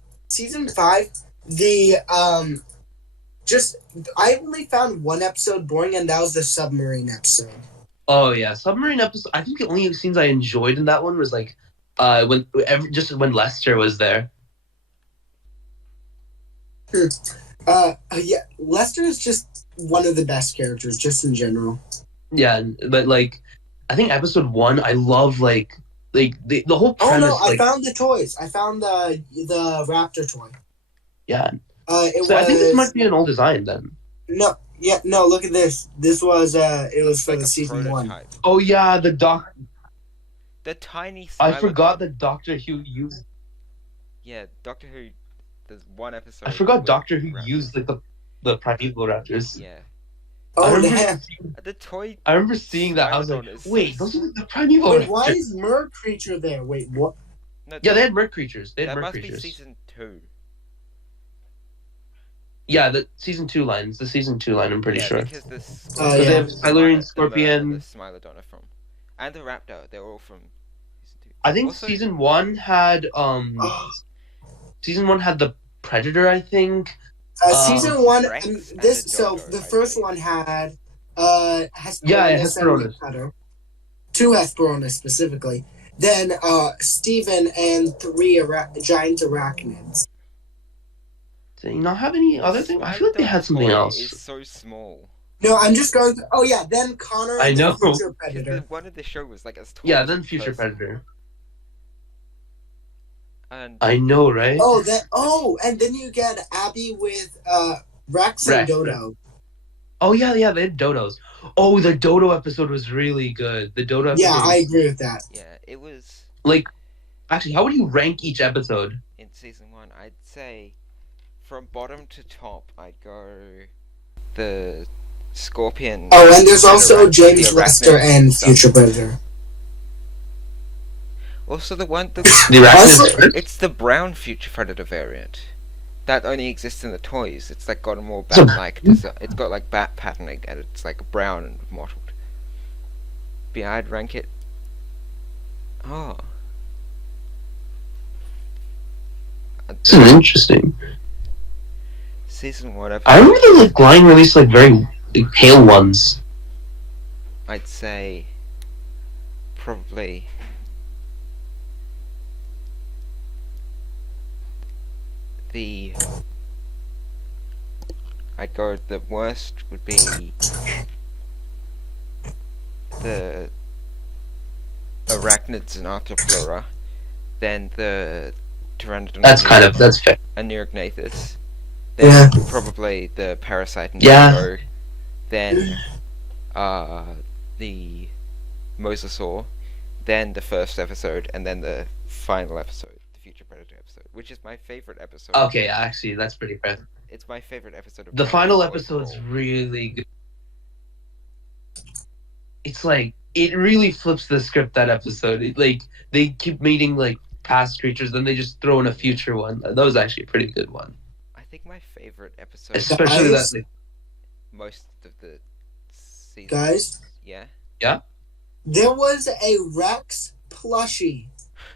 only found one episode boring, and that was the submarine episode. Oh, yeah. Submarine episode, I think the only scenes I enjoyed in that one was, like, when Lester was there. Yeah, Lester is just one of the best characters, just in general. Yeah, but, like, I think episode 1, I love, like the whole premise. Oh, no, like, I found the toys. I found the Raptor toy. Yeah. I think this might be an old design, then. No, look at this. This was, it was for like the a season prototype. 1. Oh, yeah, The tiny I forgot Smilodon. that Doctor Who used... Yeah, Doctor Who, there's one episode... I forgot with Doctor Who Raptor. used, like, the Primeval Raptors. Yeah. Oh, damn. The toy... I remember seeing that. I was like, Smilodon is so wait, those are the Primeval Wait, Raptors. why is Mer Creature there? Wait, what? No, Yeah, they had Merc creatures. that must be season 2. Yeah, the season 2 lines. The season 2 line, I'm pretty sure. Because the Oh, They yeah. have Silurian, Scorpion. The Smilodon are from. And the Raptor, they're all from season 2. I think Also- season 1 had season 1 had the Predator, I think. Season 1, Rex and this, the so Dodo, the I first think. one had, Hesperornis Yeah, and Hesperornis. Cutter. 2 Hesperornis specifically. Then, Steven and 3 giant arachnids. Did they not have any other thing? I feel like they had something Toy else. is so small. No, I'm just going. Oh yeah, then Connor. I and know. the Future 'Cause Predator. the one of the show was like as tall Yeah, as then a Future person. Predator. And I know, right? And then you get Abby with Rex and Rex. Dodo. Oh, yeah, they had Dodos. Oh, the Dodo episode was really good. The Dodo episode Yeah, I was, agree with that. yeah, it was like, actually, how would you rank each episode? in season 1. I'd say from bottom to top, I'd go the Scorpion. Oh, and there's the also James the Lester arachnid and stuff. Future Predator. Also, the one The Also- Arachnid. it's the brown Future Predator variant that only exists in the toys. It's like got a more bat-like design. It's got like bat patterning, and it's like brown and mottled. But yeah, I'd rank it. Oh. Interesting. Season 1 I episode. remember the like line released like very like, pale ones. I'd say probably I'd go the worst would be the arachnids and Arthropleura, then the Pteranodon That's fair. and Neurognathus, then probably the Parasite and Nero, then the Mosasaur, then the first episode, and then the final episode, the Future Predator episode, which is my favorite episode. Okay, actually, that's pretty fair. It's my favorite episode of The final Primeval episode's overall. really good. It's like it really flips the script that episode. Like they keep meeting like past creatures, then they just throw in a future one. That was actually a pretty good one, I think my favorite episode, especially that. Guys? Like, most of the season. Guys, Yeah. Yeah? There was a Rex plushie.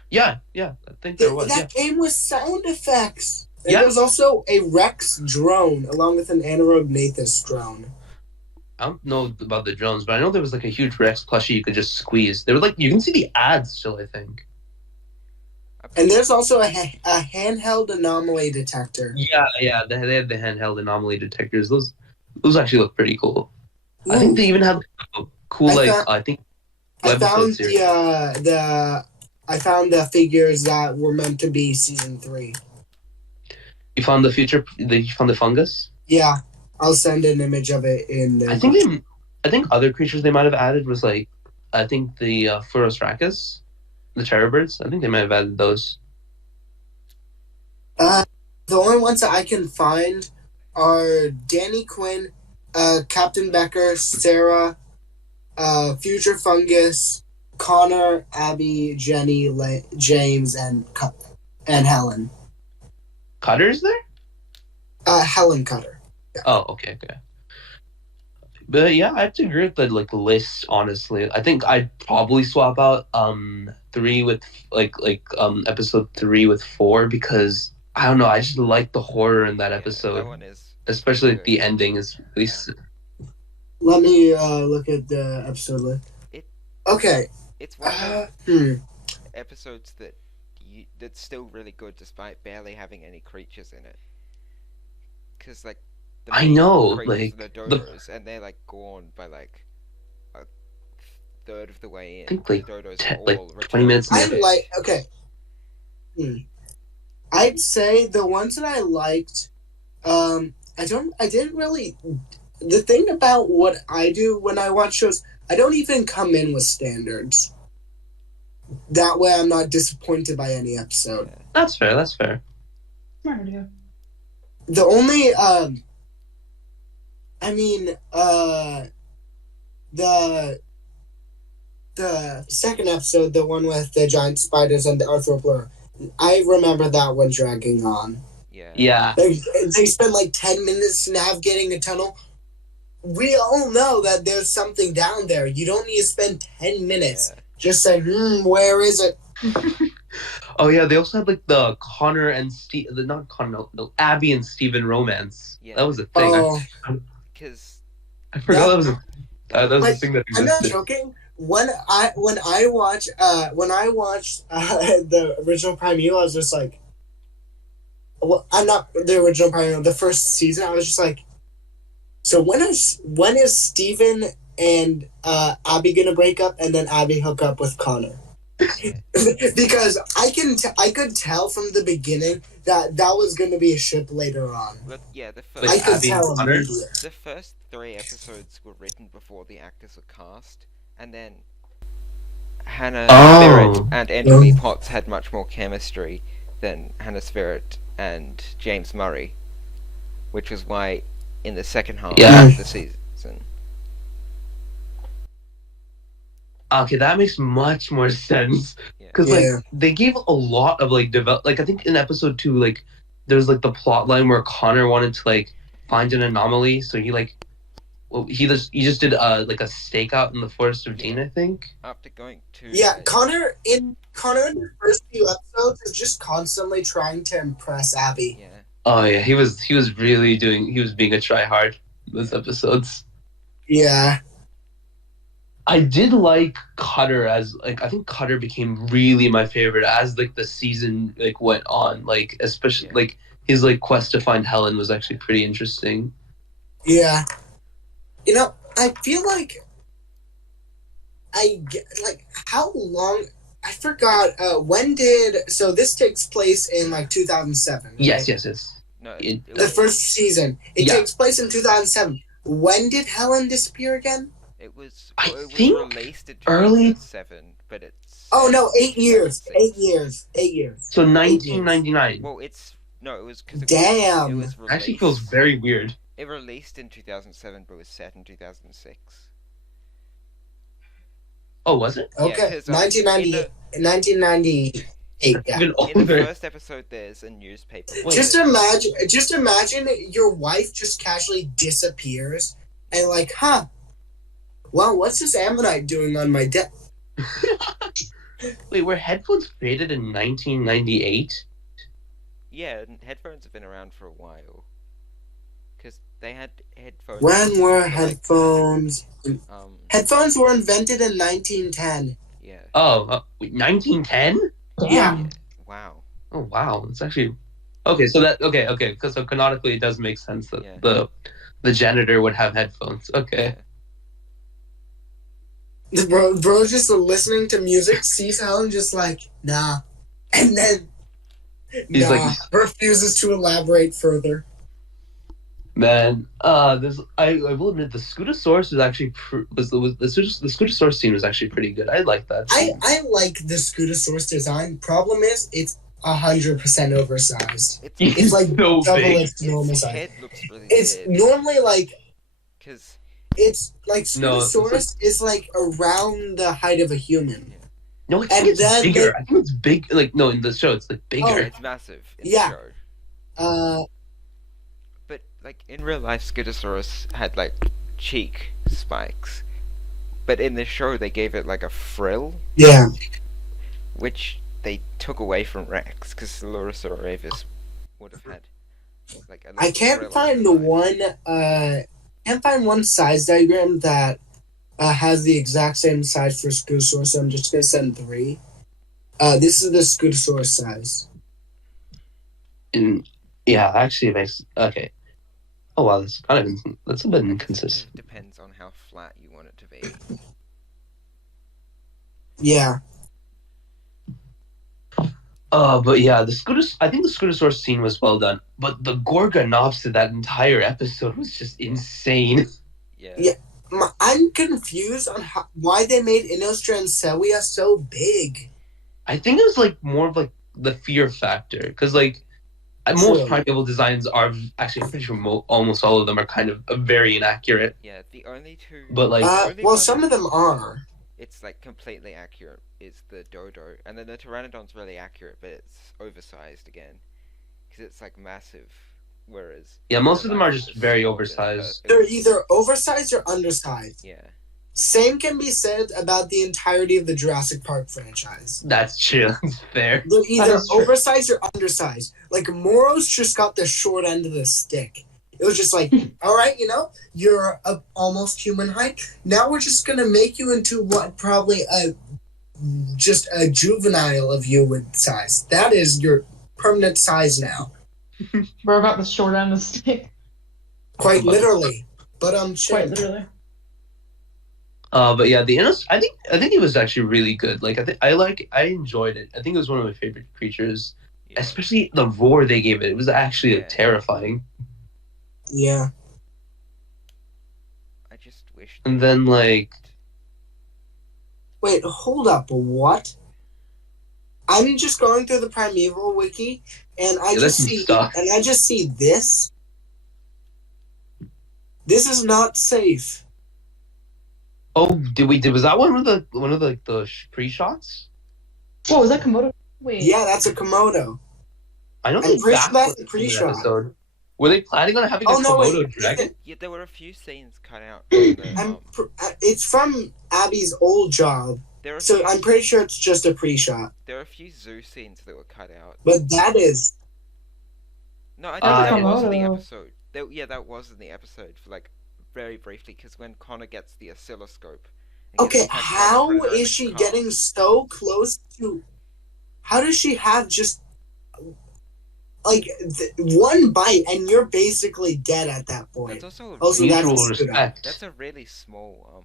Yeah, I think there was. That came with sound effects. And Yeah. there's also a Rex drone along with an Anaerognathus drone. I don't know about the drones, but I know there was like a huge Rex plushie you could just squeeze. They were like, you can see the ads still, I think. And there's also a handheld anomaly detector. Yeah, they had the handheld anomaly detectors. Those actually look pretty cool. Ooh. I think they even have a cool I found series. I found the figures that were meant to be season 3. You found you found the fungus? Yeah, I'll send an image of it in there. I think other creatures they might have added was like, I think the Furosracus, the terror birds. I think they might have added those. The only ones that I can find are Danny Quinn, Captain Becker, Sarah, Future Fungus, Connor, Abby, Jenny, James, and Helen. Cutter's there? Helen Cutter. Yeah. Oh, okay. But yeah, I have to agree with the list. Honestly, I think I'd probably swap out 3 with episode 3 with 4 because I don't know. I just like the horror in that episode. That one is especially good. the ending is really. Let me look at the episode list. Okay. It's one of episodes that's still really good despite barely having any creatures in it. Because the I know, creatures are the dodos, and they're gone by a third of the way in. I think the dodos are all 20 minutes. I'd say the ones that I liked. I didn't really. The thing about what I do when I watch shows, I don't even come in with standards. That way, I'm not disappointed by any episode. Yeah. That's fair. Smart idea. The only, the second episode, the one with the giant spiders and the arthropleura, I remember that one dragging on. Yeah. They spent 10 minutes navigating a tunnel. We all know that there's something down there. You don't need to spend 10 minutes just saying, where is it? Oh yeah, they also had the Connor and Abby and Steven romance. Yeah. That was a thing. Because I forgot that was a thing that I'm not existed. joking. When I watched the original Primeval, I was just like, well, I'm not the original Primeval. The first season, I was just like, so when is Steven and Abby gonna break up, and then Abby hook up with Connor? Because I could tell from the beginning that was going to be a ship later on. But yeah, I could tell immediately. The first 3 episodes were written before the actors were cast, and then Hannah Spirit and Emily Potts had much more chemistry than Hannah Spirit and James Murray, which was why in the second half of the season. Okay, that makes much more sense because they gave a lot of develop. I think in episode 2, there's the plot line where Connor wanted to find an anomaly, so he just did a stakeout in the Forest of Dean, I think. After going to Connor in the first few episodes is just constantly trying to impress Abby. Yeah. Oh yeah, he was really being a tryhard in those episodes. Yeah. I did like Cutter as I think Cutter became really my favorite as the season went on, especially his quest to find Helen was actually pretty interesting. Yeah. I feel how long I forgot so this takes place in 2007. Yes. No, the first season. It takes place in 2007. When did Helen disappear again? It was released released in early 2007, but it's 8 years. 8 years. So 1999. Well, it was because damn. It was released, actually feels very weird. It released in 2007, but was set in 2006. Oh, was it? Okay, 1998. Yeah. Even in the older. first episode, there's a newspaper. Just imagine your wife just casually disappears and wow, what's this ammonite doing on my desk? Wait, were headphones created in 1998? Yeah, and headphones have been around for a while. Because they had headphones. When were for, like, headphones? um, Headphones were invented in 1910. yeah. Oh, 1910? Yeah. Damn. Wow. Oh wow, it's actually okay. So that okay. Because so canonically, it does make sense that Yeah. the janitor would have headphones. Okay. Yeah. The bro just listening to music, sees Helen just like, nah. And then, He's like, refuses to elaborate further. man, this I will admit the Scutosaurus was actually the Scutosaurus scene was actually pretty good. I like that scene. I like the Scutosaurus design. Problem is, it's 100% oversized. It's like so double big. its normal Its size. head looks really It's big. normally like, Because it's like No, Scutosaurus is like around the height of a human. No, I think And it's then bigger. I think it's big. Like no, in the show, it's like bigger. Oh. it's massive in Yeah. the show. Uh, But, like, in real life, Scutosaurus had, like, cheek spikes. But in the show, they gave it, like, a frill, yeah. which they took away from Rex, because Lorosaurus would have had, like, a little I can't frill find on the side. can't find one size diagram that has the exact same size for Scutosaurus, so I'm just gonna send 3. This is the Scutosaurus size. And yeah, actually, it makes okay. Oh wow, that's a bit I guess inconsistent. it depends on how flat you want it to be. Yeah. But yeah, I think the Scutosaurus scene was well done, but the Gorgonops to that entire episode was just insane. Yeah. Yeah. I'm confused on why they made Innostra and Sewia so big. I think it was like more of like the fear factor, because like most True. primeval designs are actually, I'm pretty sure almost all of them are kind of very inaccurate. Yeah, the only two... But like, only Well, one some of them are. it's, like, completely accurate is the Dodo. And then the Pteranodon's really accurate, but it's oversized again. Because it's, like, massive. Whereas... yeah, most of them real are life, just it's very small, but oversized. They're either oversized or undersized. Yeah. Same can be said about the entirety of the Jurassic Park franchise. That's true. That's fair. They're either is true. oversized or undersized. Like, Moros just got the short end of the stick. It was just like, all right, you're a almost human height. Now we're just gonna make you into what probably just a juvenile of human size. That is your permanent size now, Bro got the short end of the stick. quite literally. But Quite shit. literally. But yeah, I think it was actually really good. Like I enjoyed it. I think it was one of my favorite creatures, Yeah. especially the roar they gave it. It was actually Yeah. terrifying. Yeah. I just wish... And then like, Wait, hold up. What? I'm just going through the Primeval wiki, and I Yeah, just that's some see stuff. this. This is not safe. oh, was that one of the pre-shots? Whoa, was that Komodo? Wait. Yeah, that's a Komodo. I don't I'm think pretty that's sure that's what the in pre-shot. that episode. Were they planning on having a Oh no, Komodo wait. dragon? Yeah, there were a few scenes cut out from the... It's from Abby's old job, there, are a so few, I'm pretty sure it's just a pre-shot. there are a few zoo scenes that were cut out. But that is No, I Ah, know that yeah. was in the Komodo. episode. That was in the episode for, like, very briefly, because when Connor gets the oscilloscope... and gets okay. punched by the How predator in is the she car. getting so close to? How does she have just like one bite and you're basically dead at that point? That's also Also, really, that's Mutual a respect. that's a really small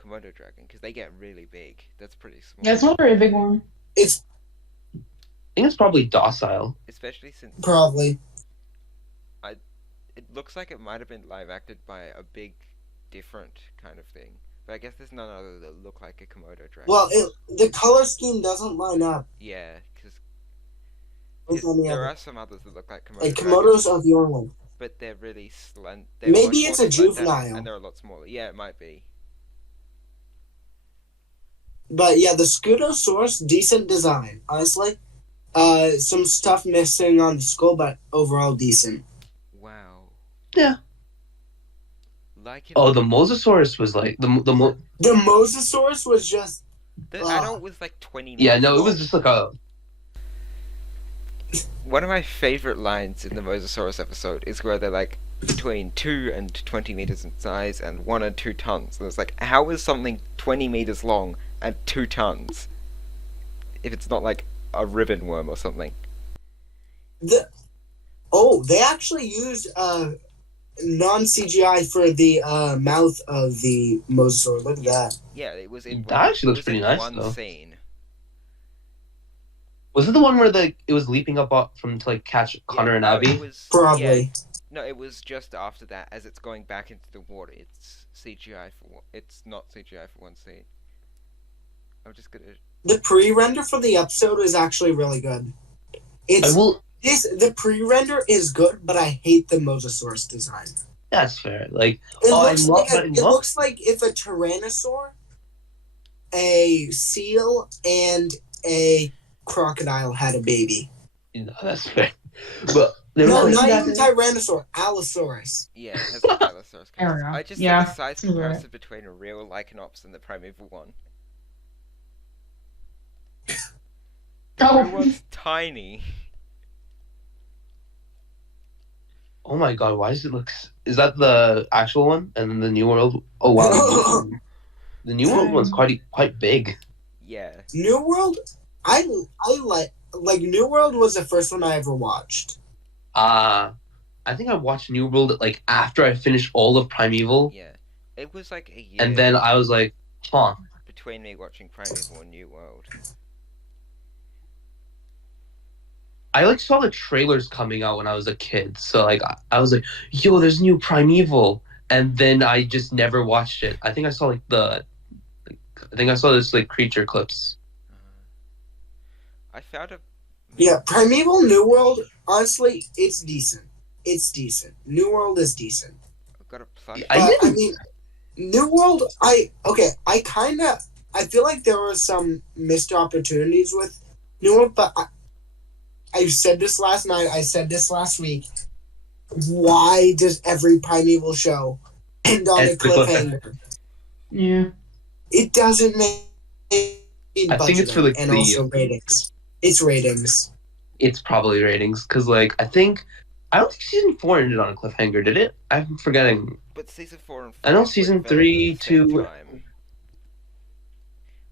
Komodo dragon, because they get really big. That's pretty small. Yeah, it's not a very big one. It's I think it's probably docile. Especially since probably it looks like it might have been live acted by a big, different kind of thing. But I guess there's none other that look like a Komodo dragon. well. The color scheme doesn't line up Yeah, because with any there other. are some others that look like Komodo Like dragons, Komodos of your length. but they're really slender. Maybe it's a juvenile. and they're a lot smaller. Yeah, it might be. But yeah, the Scutosaurus, decent design, honestly. Some stuff missing on the skull, but overall decent. Wow. Yeah. like it. Oh, the Mosasaurus was like the Mosasaurus was just The adult was like 20 minutes. yeah, no, it long. was just like a One of my favorite lines in the Mosasaurus episode is where they're like between 2 and 20 meters in size and 1 and 2 tons. And it's like, how is something 20 meters long and 2 tons? If it's not like a ribbon worm or something. They actually used non-CGI for the mouth of the Mosasaur. Look at that. Yeah, it was in That one, actually looks pretty nice, one though. scene. Was it the one where it was leaping up from to like catch Connor and no, Abby? It was, Probably. Yeah, no, it was just after that, as it's going back into the water. It's CGI for it's not CGI for one scene. I'm just gonna. The pre-render for the episode is actually really good. The pre-render is good, but I hate the Mosasaurus design. That's fair. Like It looks like if a Tyrannosaur, a seal, and a crocodile had a baby. No, that's fair. But not even Tyrannosaur, Allosaurus. Yeah, it has the Allosaurus. I just Yeah, think the size comparison between a real Lycanops and the Primeval one. The real one's tiny. oh my god, why does it look? Is that the actual one? And then the New World? Oh wow, the New World one's quite big. Yeah. New World, I like New World was the first one I ever watched. I think I watched New World like after I finished all of Primeval. Yeah. It was like a year. And then I was like, huh. Between me watching Primeval and New World. I like saw the trailers coming out when I was a kid, so like I was like, "Yo, there's new Primeval," and then I just never watched it. I think I saw this like creature clips. I found a. Yeah, Primeval, New World. Honestly, it's decent. It's decent. New World is decent. I've got a plush. I mean, New World. I feel like there were some missed opportunities with New World, but I said this last night. I said this last week. Why does every Primeval show end on a cliffhanger? Yeah. It doesn't make. I think it's for also ratings. It's ratings. It's probably ratings because like I don't think season 4 ended on a cliffhanger, did it? I'm forgetting. But season 4 and 5. I know season 3 too.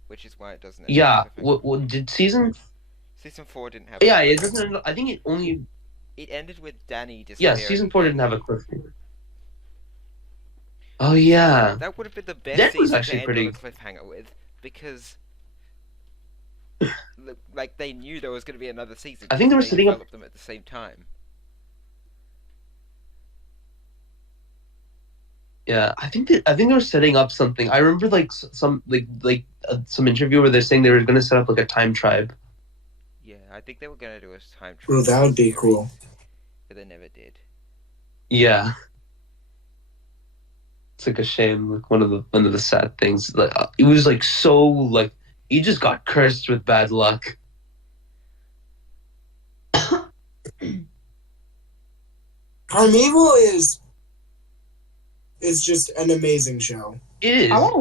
Which is why it doesn't. Yeah. What did season? Season 4 didn't have. Yeah, it doesn't. I think it only. It ended with Danny Yeah, disappearing. season 4 didn't have a cliffhanger. Oh yeah. That would have been the best That was season actually to pretty. end on a cliffhanger with, because like they knew there was going to be another season. I think they were setting up developed them at the same time. Yeah, I think they were setting up something. I remember like some interview where they're saying they were going to set up like a time tribe. Yeah, I think they were going to do a time trial. Well, that would be cool. But they never did. Yeah. It's like a shame. Like one of the sad things. Like it was like so like he just got cursed with bad luck. Primeval is just an amazing show. It is. I want to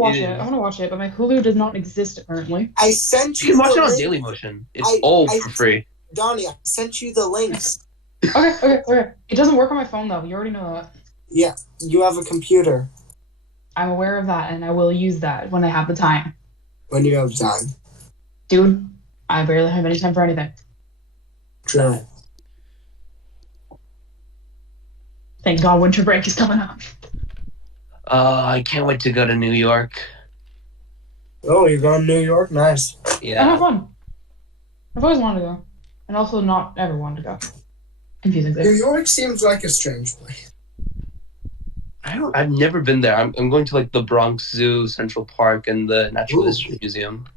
watch it, but my Hulu does not exist currently. I sent you. You can watch it on link. Dailymotion. It's all for free. Donnie, I sent you the links. Okay. It doesn't work on my phone though. You already know that. Yeah, you have a computer. I'm aware of that, and I will use that when I have the time. When you have time. Dude, I barely have any time for anything. True. Thank God winter break is coming up. I can't wait to go to New York. Oh, you're going to New York? Nice. I have Yeah. fun. I've always wanted to go, and also not ever wanted to go. Confusing New thing. York seems like a strange place. I've never been there. I'm going to like the Bronx Zoo, Central Park, and the Natural History Museum.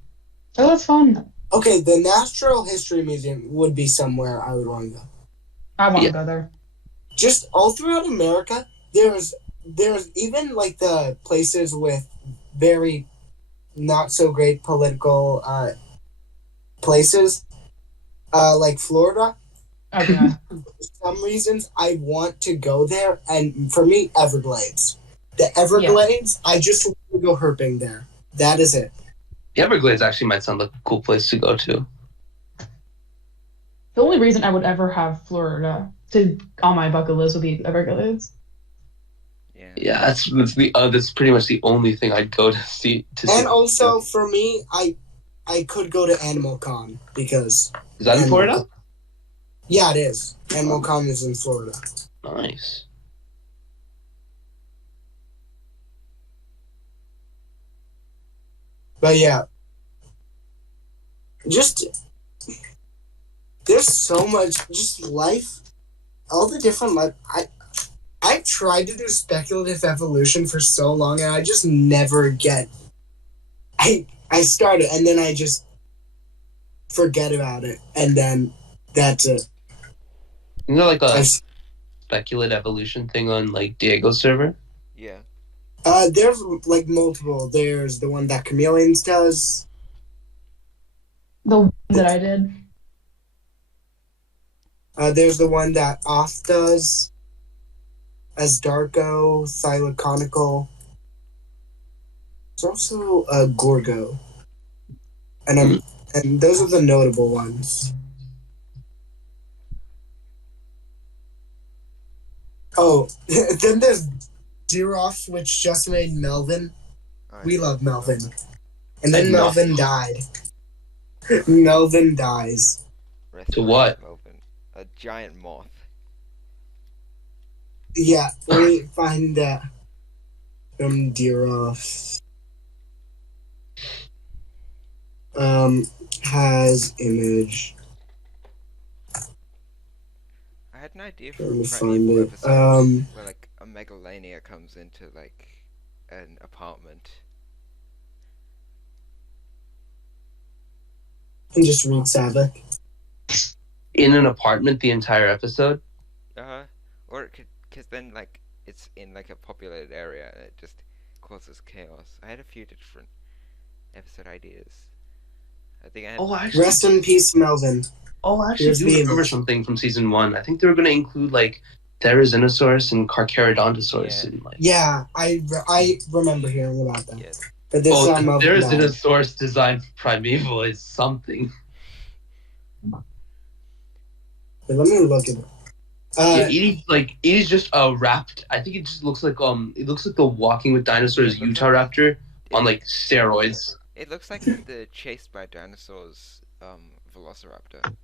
Oh, that's fun. Okay, the Natural History Museum would be somewhere I would want to go. I want to go there. Just all throughout America, there's even like the places with very not so great political places, like Florida. Oh yeah. For some reasons, I want to go there, and for me, Everglades. the Everglades. I just want to go herping there. That is it. The Everglades actually might sound like a cool place to go to. The only reason I would ever have Florida on my bucket list would be Everglades. Yeah, that's pretty much the only thing I'd go to see. And also for me, I could go to Animal Con because is that in Florida? Yeah, it is. Animal Con is in Florida. Nice. But yeah, just there's so much just life, all the different life. I tried to do speculative evolution for so long, and I just never get. I started, and then I just forget about it, and then that's it. You know, like a speculative evolution thing on like Diego's server. Yeah. There's like multiple. There's the one that Chameleons does. The one that I did. There's the one that Off does. As Darko, Thylaconical. There's also Gorgo. And those are the notable ones. Oh, then there's Deeroff, which just made Melvin. We love Melvin. And then Melvin died. Melvin dies. To what? Melvin. A giant moth. Yeah, let me find that from Deeroff. Has image. I had an idea Let me for find Primeval it. episodes where like a megalania comes into like an apartment. And just wreaks havoc. In an apartment the entire episode? Or it could, because then like it's in like a populated area and it just causes chaos. I had a few different episode ideas. I think I had. Oh, actually, Rest in peace, Melvin. Oh, actually, Here's I the do remember image. something from season 1. I think they were going to include like Therizinosaurus and Carcharodontosaurus. Yeah. And, like... Yeah, I remember hearing about that. Yeah. But this Oh, time the of died. Therizinosaurus design for Primeval is something. But let me look at it. Yeah, it is just wrapped. I think it just looks like it looks like the Walking with Dinosaurs It looks Utah like Raptor on like steroids. It looks like the Chased by Dinosaurs Velociraptor.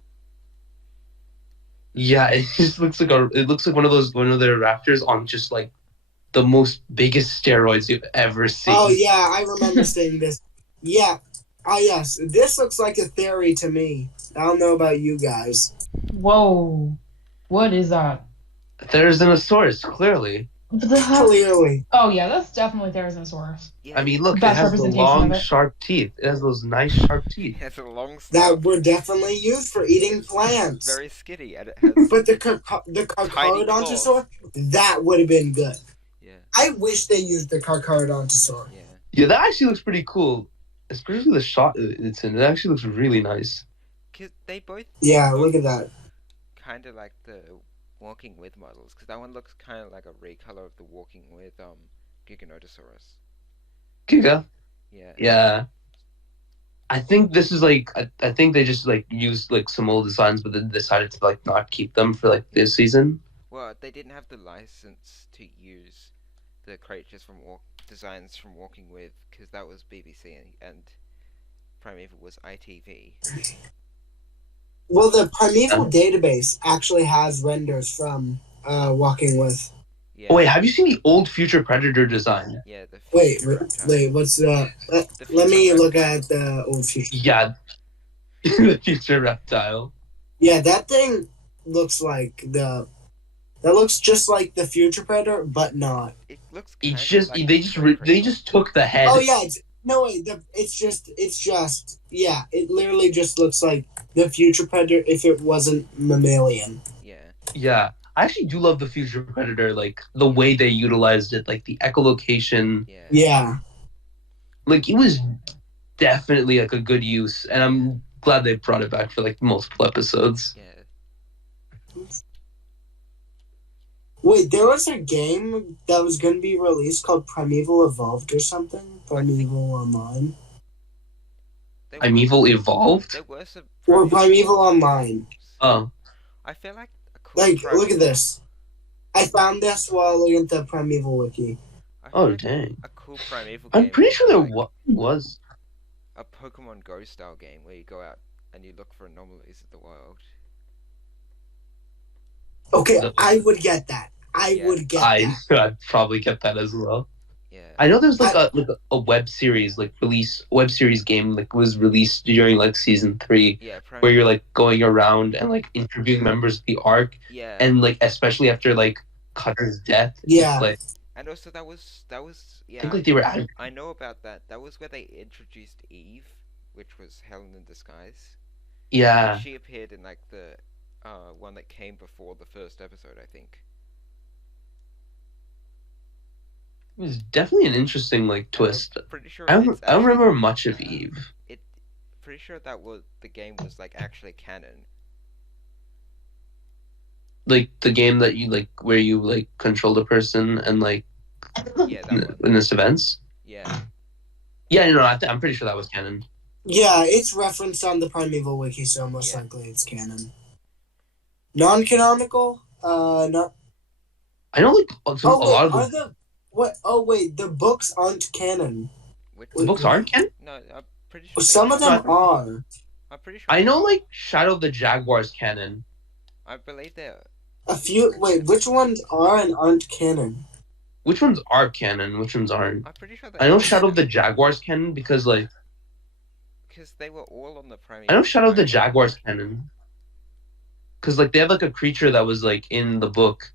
Yeah, it just looks like one of their raptors on just like the most biggest steroids you've ever seen. Oh yeah, I remember seeing this. Yeah. Ah yes, this looks like a theory to me. I don't know about you guys. Whoa. What is that? Therizinosaurus, clearly. Clearly. Oh yeah, that's definitely Therizinosaurus. Yeah. I mean, look, it Best has the representation long, of it. sharp teeth. It has those nice, sharp teeth. It has a long snout. That were definitely used for eating plants. Very skinny, and it has. But the Carcharodontosaur, that would have been good. Yeah. I wish they used the Carcharodontosaur. Yeah. Yeah, that actually looks pretty cool. Especially the shot it's in. It actually looks really nice. Cause they both. Yeah, look at that. Kind of like the Walking With models, because that one looks kind of like a recolor of the Walking With Giganotosaurus. Giga? Yeah. Yeah. I think this is like I think they just like used like some old designs, but then decided to like not keep them for like this season. Well, they didn't have the license to use the creatures from designs from Walking With, because that was BBC and Primeval was ITV. Well, the Primeval database actually has renders from Walking With. Yeah. Oh, wait, have you seen the old Future Predator design? Yeah. The Wait, future reptile. wait, what's that? Let me look at the old Future. Yeah, the Future Reptile. Yeah, that thing looks like that looks just like the Future Predator, but not. It looks. It's kinda just like they the just took the head. Oh yeah, it's just yeah, it literally just looks like the Future Predator if it wasn't mammalian. Yeah. Yeah, I actually do love the Future Predator, like the way they utilized it, like the echolocation. Yeah. Yeah. Like it was definitely like a good use, and I'm glad they brought it back for like multiple episodes. Yeah. Wait, there was a game that was going to be released called Primeval Evolved or something? Primeval Online? There Primeval were, Evolved? there were some Or Primeval Online. games. Oh. I feel like a cool Like, look at Primeval- this. I found this while looking at the Primeval Wiki. I feel Oh, like dang. A cool Primeval I'm game pretty would sure be there like was. a Pokemon Go style game where you go out and you look for anomalies of the wild. Okay, The- I would get that. I Yeah. would get that. I'd probably get that as well. Yeah. I know there's like a web series web series game was released during like season 3 Yeah. where you're like going around and like interviewing members of the ARC Yeah. and like especially after like Cutter's death. Yeah. It's, like, And also that was I yeah. think like they were adding. I know about that. That was where they introduced Eve, which was Helen in disguise. Yeah. She appeared in like the one that came before the first episode, I think. It was definitely an interesting like twist. Pretty sure I it's don't actually- remember much of Eve. Pretty sure that was the game was like actually canon. Like the game that you like where you like controlled a person and like Yeah, that one. in this events. Yeah. Yeah, no, I'm pretty sure that was canon. Yeah, it's referenced on the Primeval Wiki, so most Yeah. likely it's canon. Non-canonical? Not. I know like a Oh, wait, lot of are the what? Oh wait, the books aren't canon. the books aren't canon. No, I'm pretty sure. Some of them are. I'm pretty sure. I know like Shadow of the Jaguar's canon. I believe they're. A few. Wait, which ones are and aren't canon? Which ones are canon? Which ones aren't? I'm pretty sure. I know Shadow of the Jaguar's canon because like Because they were all on the primary. I know Shadow of the Jaguar's canon because like they have like a creature that was like in the book.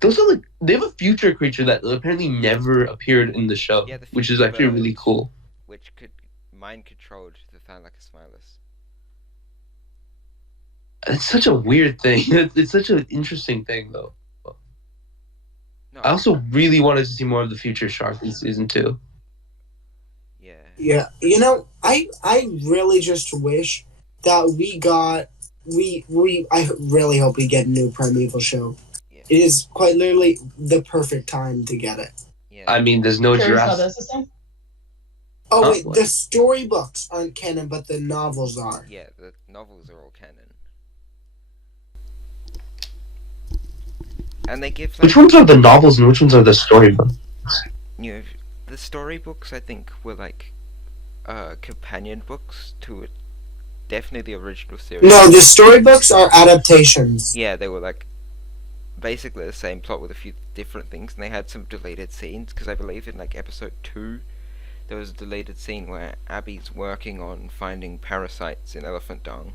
Those are like they have a future creature that apparently never appeared in the show, Yeah, the which is future actually really bird. cool. Which could mind controlled the Thylacophilus. It's such a weird thing. It's such an interesting thing though. No. I also really wanted to see more of the future shark in season 2. Yeah. Yeah, you know, I really just wish that we got I really hope we get a new Primeval show. Yeah. It is quite literally the perfect time to get it. Yeah. I mean, there's no Curious how Jurassic. this is done? Oh Huh? wait, the storybooks aren't canon, but the novels are. Yeah, the novels are all canon. And they give like, Which ones are the novels and which ones are the storybooks? you know, the storybooks I think were like companion books to it. Definitely the original series. No, the storybooks are adaptations. Yeah, they were like basically the same plot with a few different things, and they had some deleted scenes because I believe in like episode 2 there was a deleted scene where Abby's working on finding parasites in elephant dung.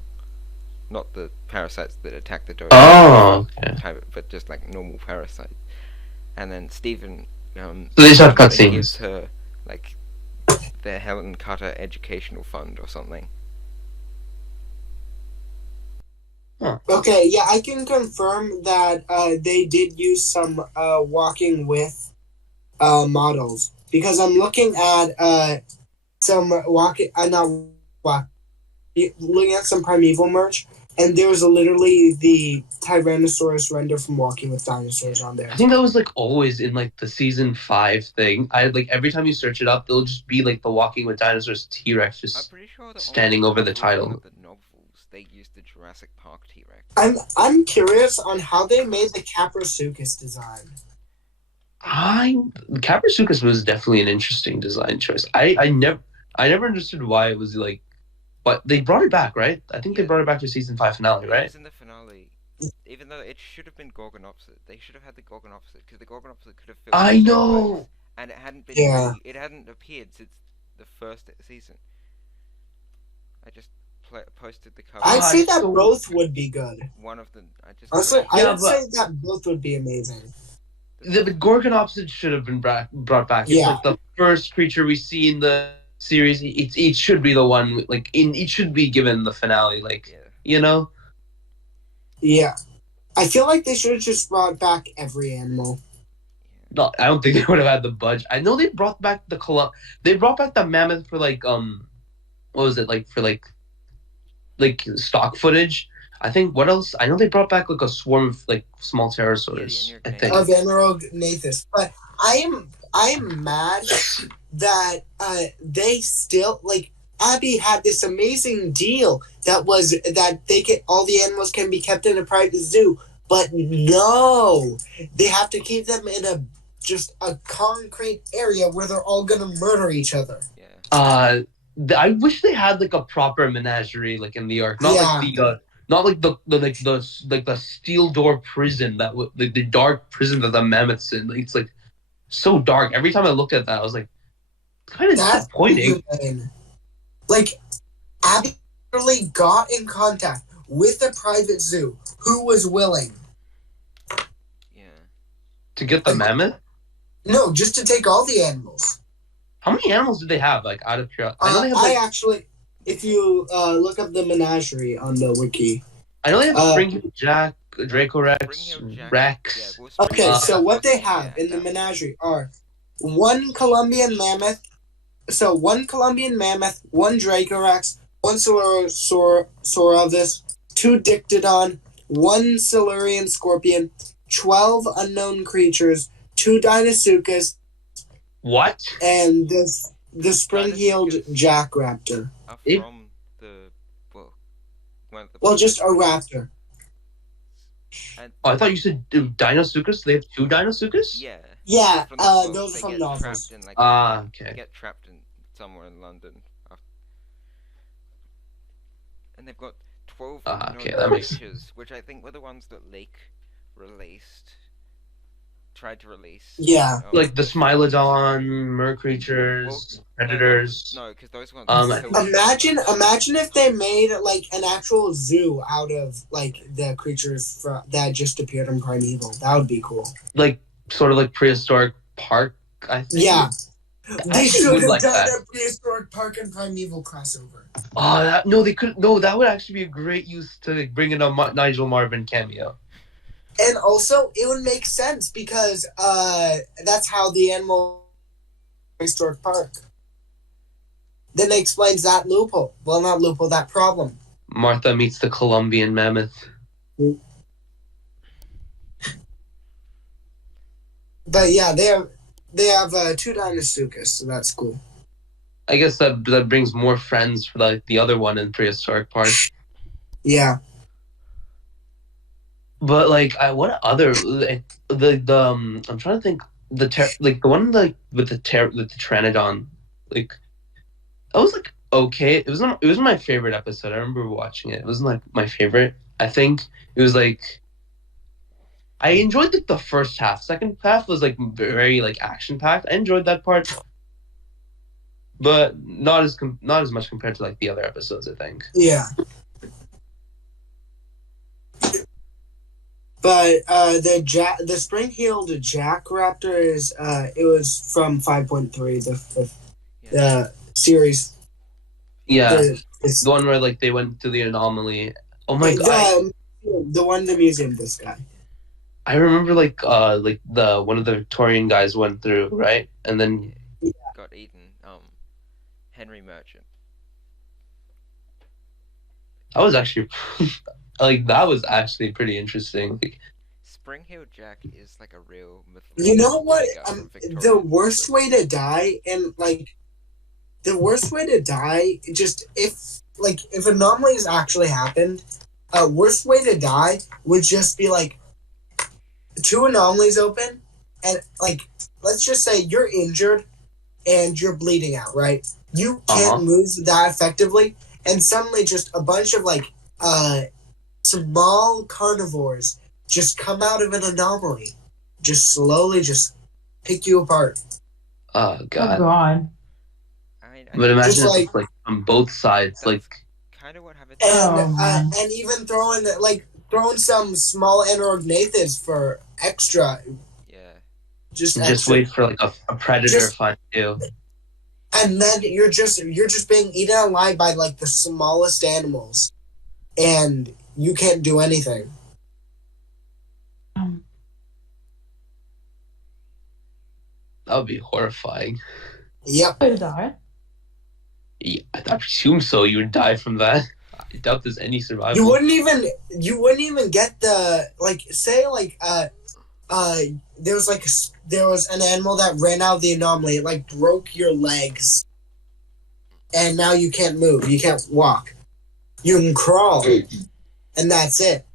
Not the parasites that attack the dodo, Oh, okay. but just like normal parasites. And then Stephen So they just have gives cutscenes. her like their Helen Cutter educational fund or something. Okay, yeah, I can confirm that they did use some walking with models because I'm looking at some looking at some Primeval merch, and there's literally the Tyrannosaurus render from Walking with Dinosaurs on there. I think that was like always in like the season 5 thing. I like every time you search it up, it'll just be like the Walking with Dinosaurs T-Rex I'm just pretty sure that standing over the title. The novels they used the Jurassic Park T-Rex. I'm curious on how they made the Caprosuchus design. Caprosuchus was definitely an interesting design choice. I never understood why it was like, but they brought it back, right? I think they Yeah. brought it back for season 5 finale, It right? was in the finale, even though it should have been Gorgonopsid. They should have had the Gorgonopsid because the Gorgonopsid could have filled. I the know. space, and it hadn't been. Yeah. It hadn't appeared since the first season. I just posted the cover. I'd say it's that so- both would be good. One of them. I just. Honestly, I Yeah, would but- say that both would be amazing. The Gorgonopsid should have been brought back. It's Yeah. like the first creature we see in the series. It should be the one like it should be given the finale. Like Yeah. you know. Yeah. I feel like they should have just brought back every animal. No, I don't think they would have had the budget. I know they brought back they brought back the mammoth for like what was it like for like stock footage. I think what else? I know they brought back like a swarm of like small pterosaurs. Yeah, the I Nearognathus. think. Of Anorognathus. But I am mad that they still like Abby had this amazing deal that was that all the animals can be kept in a private zoo, but no, they have to keep them in just a concrete area where they're all gonna murder each other. Yeah. I wish they had like a proper menagerie like in the Ark, not like the steel door prison like the dark prison that the mammoths in. Like, it's like so dark. Every time I looked at that, I was like, kind of disappointing. Inhumane. Like Abby literally got in contact with a private zoo who was willing. Yeah. To get the mammoth? No, just to take all the animals. How many animals did they have? Like out of curiosity, I know they have. I actually, if you look up the menagerie on the wiki, I know they have Spring Jack, Dracorex, Spring-heeled Rex. Yeah, well, okay, so what they yeah, have in the that- menagerie are one Colombian mammoth, one Dracorex, one Saurosaurus, two Dictodon, one Silurian scorpion, 12 unknown creatures, two Deinosuchus, What? and the spring-heeled jackraptor. are from the book. One of the Well, just a raptor. And, Oh, I thought you said Deinosuchus. They have two Deinosuchus. yeah. Yeah, From the book, those are they from get novels. trapped in, like, Okay. They get trapped in somewhere in London. And they've got 12 Okay, unknown that makes- creatures, which I think were the ones that Lake tried to release. Yeah. Like the Smilodon, mer creatures, predators. No, because those ones. Imagine if they made like an actual zoo out of like the creatures that just appeared in Primeval. That would be cool. Like sort of like prehistoric park. I think. Yeah. They actually should would have like done that. a prehistoric park and Primeval crossover. Oh no, they could. No, that would actually be a great use to bring in a Nigel Marvin cameo. And also, it would make sense because that's how the animal prehistoric park. Then it explains that loophole. Well, not loophole, that problem. Martha meets the Colombian mammoth. But yeah, they have two Deinosuchus, so that's cool. I guess that brings more friends for like the other one in prehistoric park. Yeah. But like, what other like, I'm trying to think the one like with the Pteranodon, like that was like okay. It wasn't my favorite episode. I remember watching it. It wasn't like my favorite. I think it was like I enjoyed like the first half. Second half was like very like action packed. I enjoyed that part, but not as much compared to like the other episodes. I think. Yeah. But the spring-heeled jackraptor is it was from 5.3, the series. Yeah, It's the one where like they went to the anomaly. Oh my god! the one in the museum. This guy. I remember like the one of the Victorian guys went through, right, and then got eaten. Henry Merchant. that was actually like that was actually pretty interesting. Like, Spring-heeled Jack is like a real mythological You know what? figure from Victorian The worst times. way to die, and like the worst way to die, just if anomalies actually happened, worst way to die would just be like two anomalies open, and like let's just say you're injured and you're bleeding out, right? You can't move that effectively, and suddenly just a bunch of like small carnivores just come out of an anomaly, just slowly just pick you apart. oh Oh god! God. But imagine Just if like- it's like on both sides, like Kind of what happened. And and even throwing some small Anorognathus for extra. Yeah. just extra. wait for like a predator Just- to find you. And then you're just being eaten alive by like the smallest animals, and you can't do anything. That would be horrifying. Yep. Way to die. Yeah, I presume so. You would die from that. I doubt there's any survival. You wouldn't even get the there was an animal that ran out of the anomaly. It like broke your legs, and now you can't move. You can't walk. You can crawl, and that's it.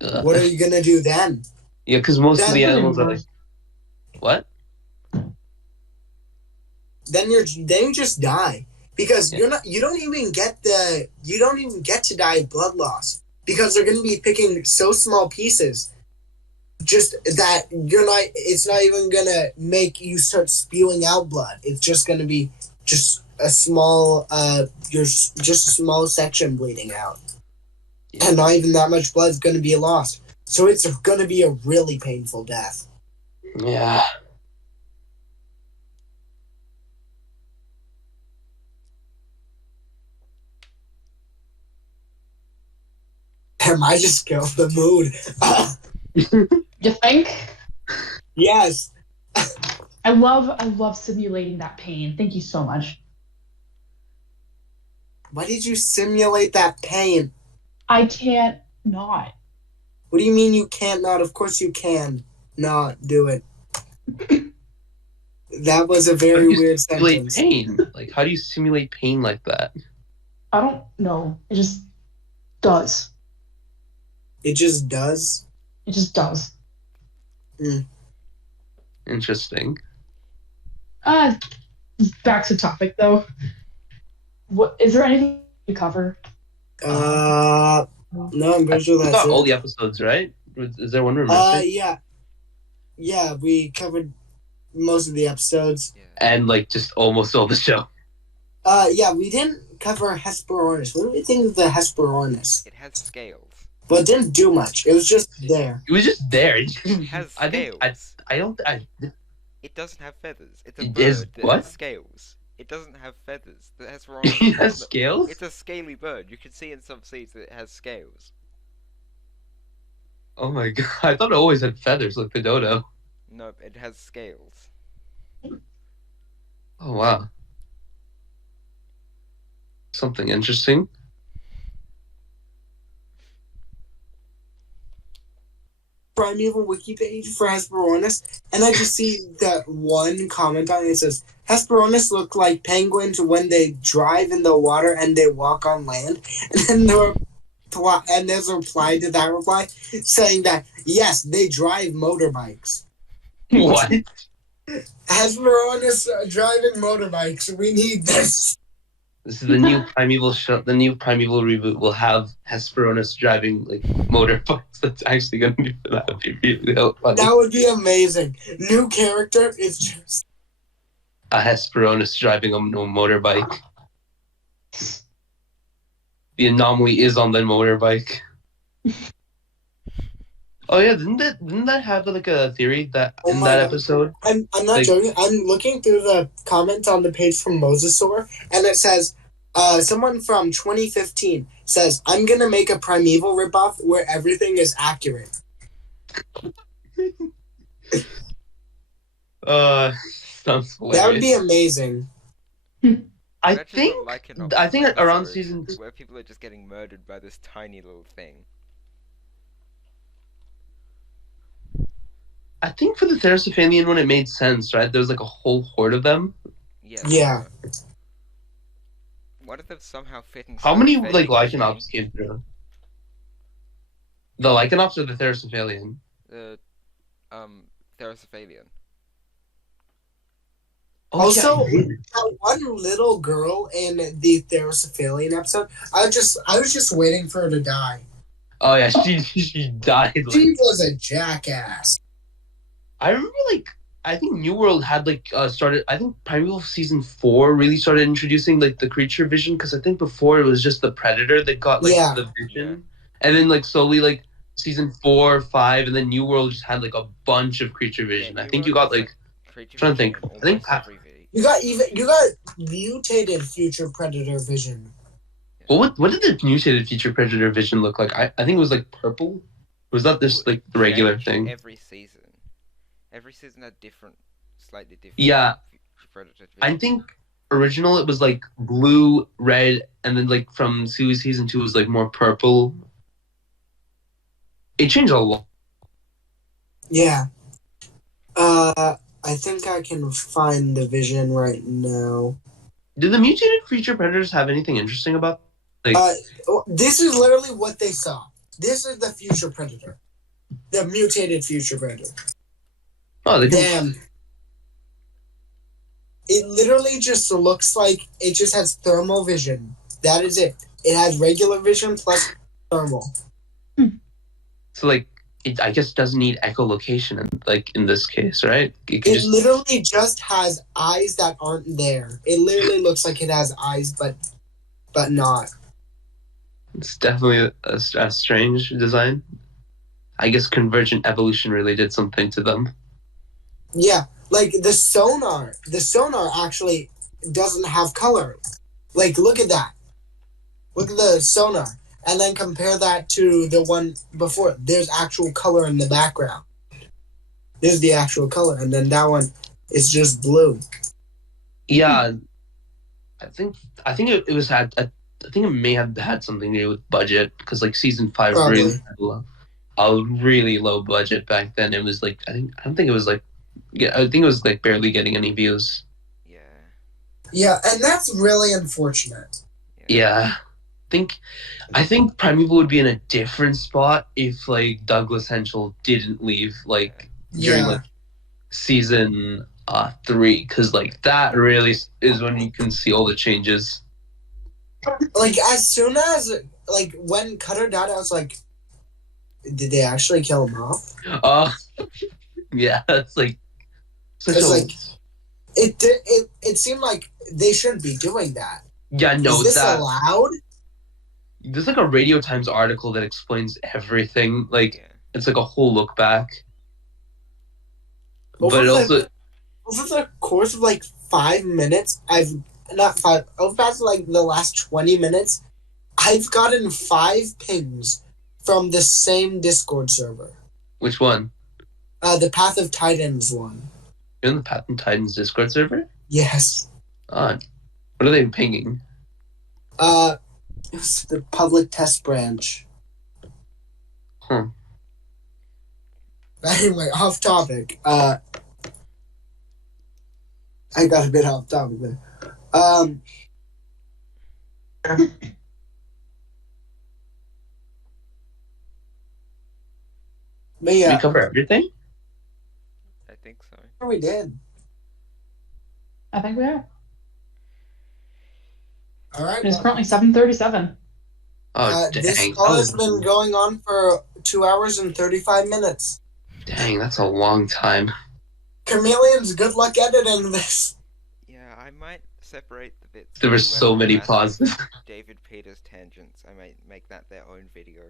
What are you gonna do then? Yeah, because most of That's the really animals are like, worse. what? Then you just die because you don't even get to die of blood loss because they're gonna be picking so small pieces, just that it's not even gonna make you start spewing out blood. It's just gonna be just a small just a small section bleeding out. And not even that much blood is going to be lost. So it's going to be a really painful death. Yeah. Am I just killed the mood? You think? Yes. I love simulating that pain. Thank you so much. Why did you simulate that pain? I can't not. What do you mean you can't not? Of course you can not do it. That was a very weird simulate sentence. pain. Like, how do you simulate pain like that? I don't know. It just does. It just does. It just does. Interesting. Back to topic though. What is there anything to cover? No, I'm pretty sure We that's got all it. the episodes, right? Is there one we're missing? Yeah, we covered most of the episodes. And like just almost all the show. Yeah, we didn't cover Hesperornis. What do we think of the Hesperornis? It has scales. But it didn't do much. It was just there. It was just there. It has I think scales. I don't. It doesn't have feathers. It's a It bird is that what? has scales. It doesn't have feathers. The Hesperornis It has scales. It's a scaly bird. You can see in some seeds that it has scales. Oh my god! I thought it always had feathers, like the dodo. Nope, it has scales. Oh wow! Something interesting. Primeval wiki page for Hesperornis, and I just see that one comment on it. It says Hesperornis look like penguins when they drive in the water and they walk on land. And then there's a reply to that reply saying that yes, they drive motorbikes. What? Hesperornis driving motorbikes. We need this. This is the new Primeval show. The new Primeval reboot will have Hesperornis driving like motorbikes. That's actually going to be that would be really funny. That would be amazing. New character is just A Hesperornis driving a motorbike. The anomaly is on the motorbike. Oh yeah, didn't that have like a theory that Oh in my that God. episode? I'm not Like- joking. I'm looking through the comments on the page from Mosasaur, and it says, someone from 2015 says, I'm going to make a Primeval ripoff where everything is accurate. Sounds hilarious. That would be amazing. I Imagine think the I think Lycanopsis around episode season where people are just getting murdered by this tiny little thing. I think for the Therasophanian one it made sense, right? There was like a whole horde of them. Yeah. What if they somehow fit in? How many like Lycanops came through? The Lycanops or the Therasophalian? The Therasophalian. Oh, Also, yeah. that one little girl in the Therasophalian episode, I was just waiting for her to die. Oh yeah, she died. Like, She was a jackass. I remember like I think New World had like started. I think Primeval season 4 really started introducing like the creature vision because I think before it was just the predator that got like Yeah. the vision, and then like slowly like season 4, 5, and then New World just had like a bunch of creature vision. I think you got like trying to think. I think You got mutated future predator vision. what did the mutated feature predator vision look like? I think it was like purple. Or was that this like the regular thing? Every season. Every season had slightly different. Yeah. Predator I vision. think original it was like blue, red, and then like from season 2 it was like more purple. It changed a lot. Yeah. I think I can find the vision right now. Did the mutated creature predators have anything interesting about? Like, This is literally what they saw. This is the future predator. The mutated future predator. oh, they can, Damn. It literally just looks like it just has thermal vision. That is it. It has regular vision plus thermal. so like it, I guess doesn't need echolocation in this case, right? It can It just literally just has eyes that aren't there. It literally looks like it has eyes, but not. it's definitely a strange design. I guess convergent evolution really did something to them. Yeah, like the sonar. The sonar actually doesn't have color. Like, look at that. Look at the sonar. And then compare that to the one before. There's actual color in the background. There's the actual color. And then that one is just blue. Yeah, I think it was had. I think it may have had something to do with budget because like season 5 Probably. really had a really low budget back then. It was like I don't think it was like I think it was like barely getting any views. Yeah. Yeah, and that's really unfortunate. Yeah. I think Primeval would be in a different spot if like Douglas Henschel didn't leave like during Yeah. like season 3 because like that really is when you can see all the changes. Like, as soon as, like, when Cutter died, I was like, did they actually kill him off? Yeah, it's like such It's a like, it seemed like they shouldn't be doing that. yeah no Is this that allowed? there's like a Radio Times article that explains everything. Like Yeah. it's like a whole look back. Over But it the- also Over the course of, like, 5 minutes, over past, like, the last 20 minutes, I've gotten 5 pings from the same Discord server. which one? The Path of Titans one. You're in the Path and Titans Discord server? Yes. What are they pinging? It was the public test branch. Huh. Anyway, off topic. I got a bit off topic there. But Did yeah, we cover everything? I think so. we did. I think we are. All right. It's currently 7:37. Oh This dang. call has been going on for 2 hours and 35 minutes. Dang, that's a long time. Chameleons, good luck editing this. Yeah, I might separate the bits. There were where so we many asked pauses. David Peters tangents. I might make that their own video.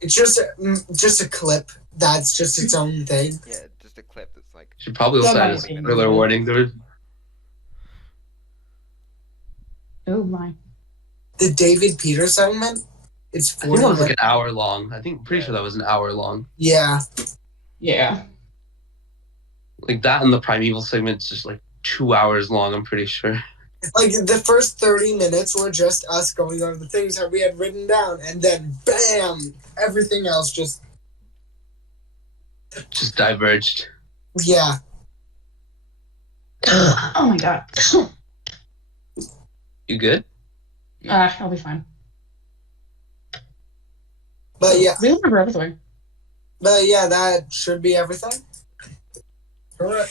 It's just a clip. That's just its own thing. Yeah, just a clip that's like. Should probably also Yeah, add a nice. spoiler warning. There was Oh my. The David Peters segment. It's I think 40 that was like minutes. an hour long. Pretty sure that was an hour long. Yeah. Yeah. Like that and the Primeval segment's just like 2 hours long, I'm pretty sure. Like, the first 30 minutes were just us going over the things that we had written down, and then bam, everything else just, Just diverged. yeah. Oh my god. You good? I'll be fine. But yeah, We remember everything. that should be everything. Correct.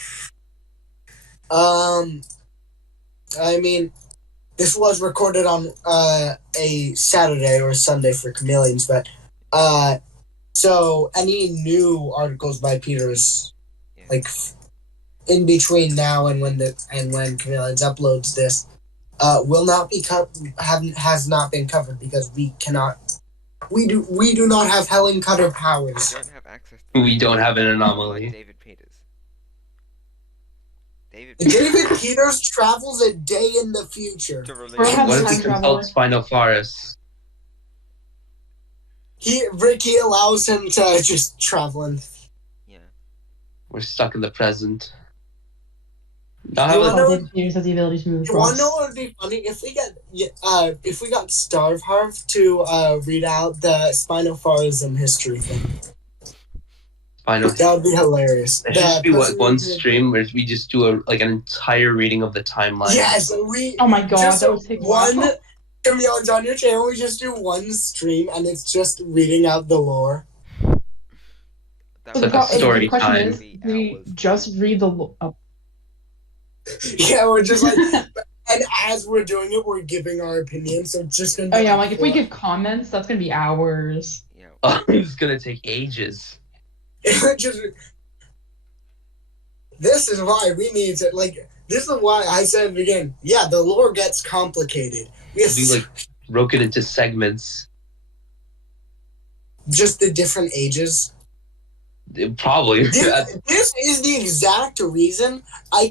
I mean, this was recorded on a Saturday or Sunday for Chameleons, but so any new articles by Peters, Yeah. like in between now and when Chameleons uploads this, will not be has not been covered because we do not have Helen Cutter We powers. don't have access to. We don't have an Like anomaly. David Peters. David Peters travels a day in the future. To release. Or have What time if we travel. consult Spinofaarism? Ricky allows him to just travel in. Yeah. We're stuck in the present. Not You have wanna a, know- David Peters has the ability to move You want across. to know what would be funny if we got Starvharv to read out the Spinofaarism history thing? final. That would be hilarious. There should just be person one who- stream where we just do an entire reading of the timeline. Yes, we. Oh my god, just that would take a one. while. Camille's on your channel. We just do one stream, and it's just reading out the lore. That So like would a story the question time. is, be we hours. just read the. Oh. Yeah, we're just like, and as we're doing it, we're giving our opinion. So it's just gonna. Be Oh yeah, like if we four- give comments, that's gonna be hours. Yeah. It's gonna take ages. just. This is why we need to like. This is why I said again. Yeah, the lore gets complicated. We have We like broke it into segments. just the different ages. Probably. This is the exact reason I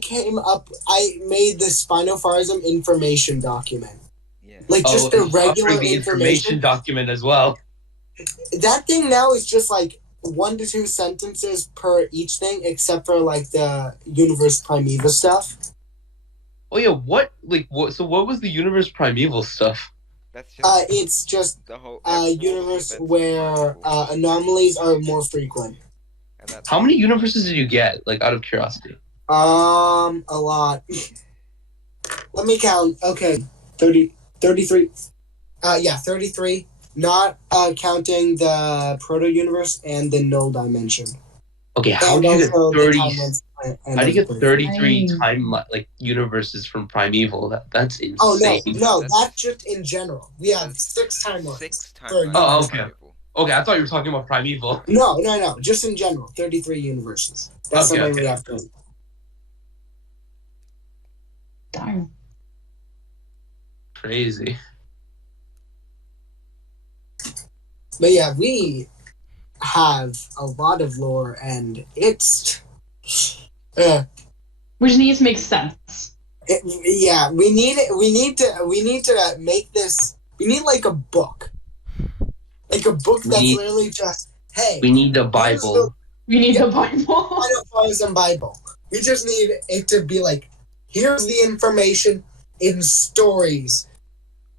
made the Spinofaarism information document. Yeah. Like just the regular offering the information. document as well. That thing now is just like 1 to 2 sentences per each thing, except for like the universe primeval stuff. Oh yeah, what was the universe primeval stuff? That's just It's just the whole a universe where anomalies are more frequent. And that's How many universes did you get? Like out of curiosity. A lot. Let me count. Okay, 30, 33. Yeah, 33. Not counting the proto-universe and the null dimension. Okay, how And do you get also the 30? timelines and How do you get everything. 33 Dang. time universes from primeval? That's insane. Oh no, That's- that's just in general. We have 6 timelines. 6 For- timelines. Oh, of okay. Primeval. Okay, I thought you were talking about primeval. No, just in general. 33 universes. That's Okay, how many okay. we have to. Darn. Crazy. But yeah, we have a lot of lore, and it's. We just need to make sense. Yeah, we need to make this. We need like a book, that's literally just hey. We need a Bible. We need Yeah. the Bible. Spinofaarism Bible. We just need it to be like, here's the information in stories.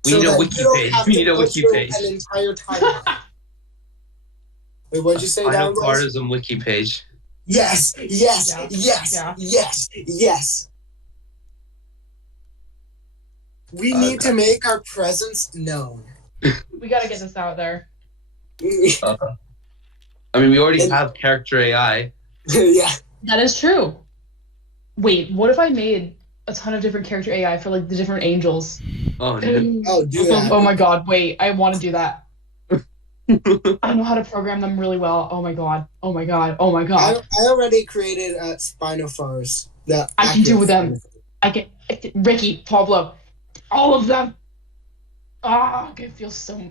We need a that wiki you don't page. have We to need a go wiki through page. An entire timeline. Wait, what'd you say, Down? Spinofaarism wiki page. Yes. Yeah. Yes. We need to make our presence known. We gotta get this out there. I mean, we already And- have character AI. Yeah. That is true. Wait, what if I made a ton of different character AI for like the different angels? Oh, dude. Oh, do that. Oh my god, wait, I want to do that. I know how to program them really well. Oh my god. I already created Spinofaurs. I can do them. I can Ricky, Pablo, all of them. Ah, it feels so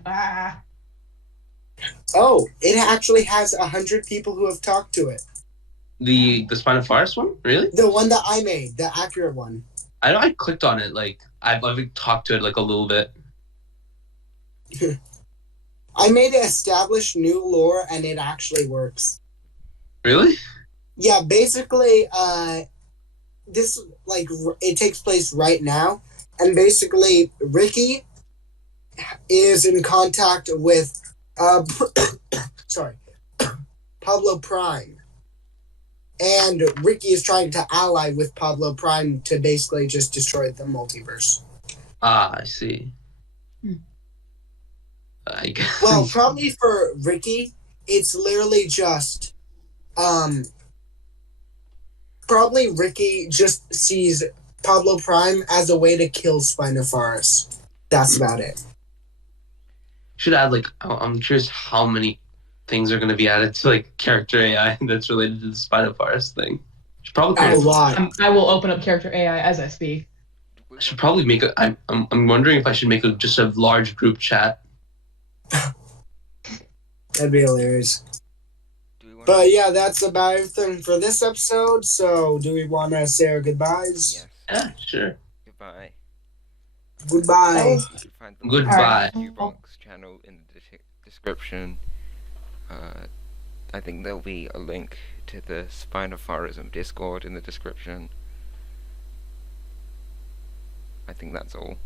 Oh, it actually has 100 people who have talked to it. The Spinofaaris one? Really? The one that I made, the accurate one. I know I clicked on it. Like I've talked to it like a little bit. I made it establish new lore, and it actually works. Really? Yeah, basically, this like it takes place right now, and basically Ricky is in contact with sorry, Pablo Prime, and Ricky is trying to ally with Pablo Prime to basically just destroy the multiverse. Ah, I see. Hmm. I guess. Well, probably for Ricky, it's literally just probably Ricky just sees Pablo Prime as a way to kill Spinofaaris. That's about it. Should add like I'm curious how many things are going to be added to like character AI that's related to the Spinofaaris thing. Should probably A create lot. I will open up character AI as I speak. I should probably make a. I'm wondering if I should make just a large group chat. That'd be hilarious. Do we want But yeah, that's about everything for this episode. So, do we want to say our goodbyes? Yes. Yeah, sure. Goodbye. Goodbye. You can find the Goodbye. Q-Box channel in the description. I think there'll be a link to the Spinofaarism Discord in the description. I think that's all.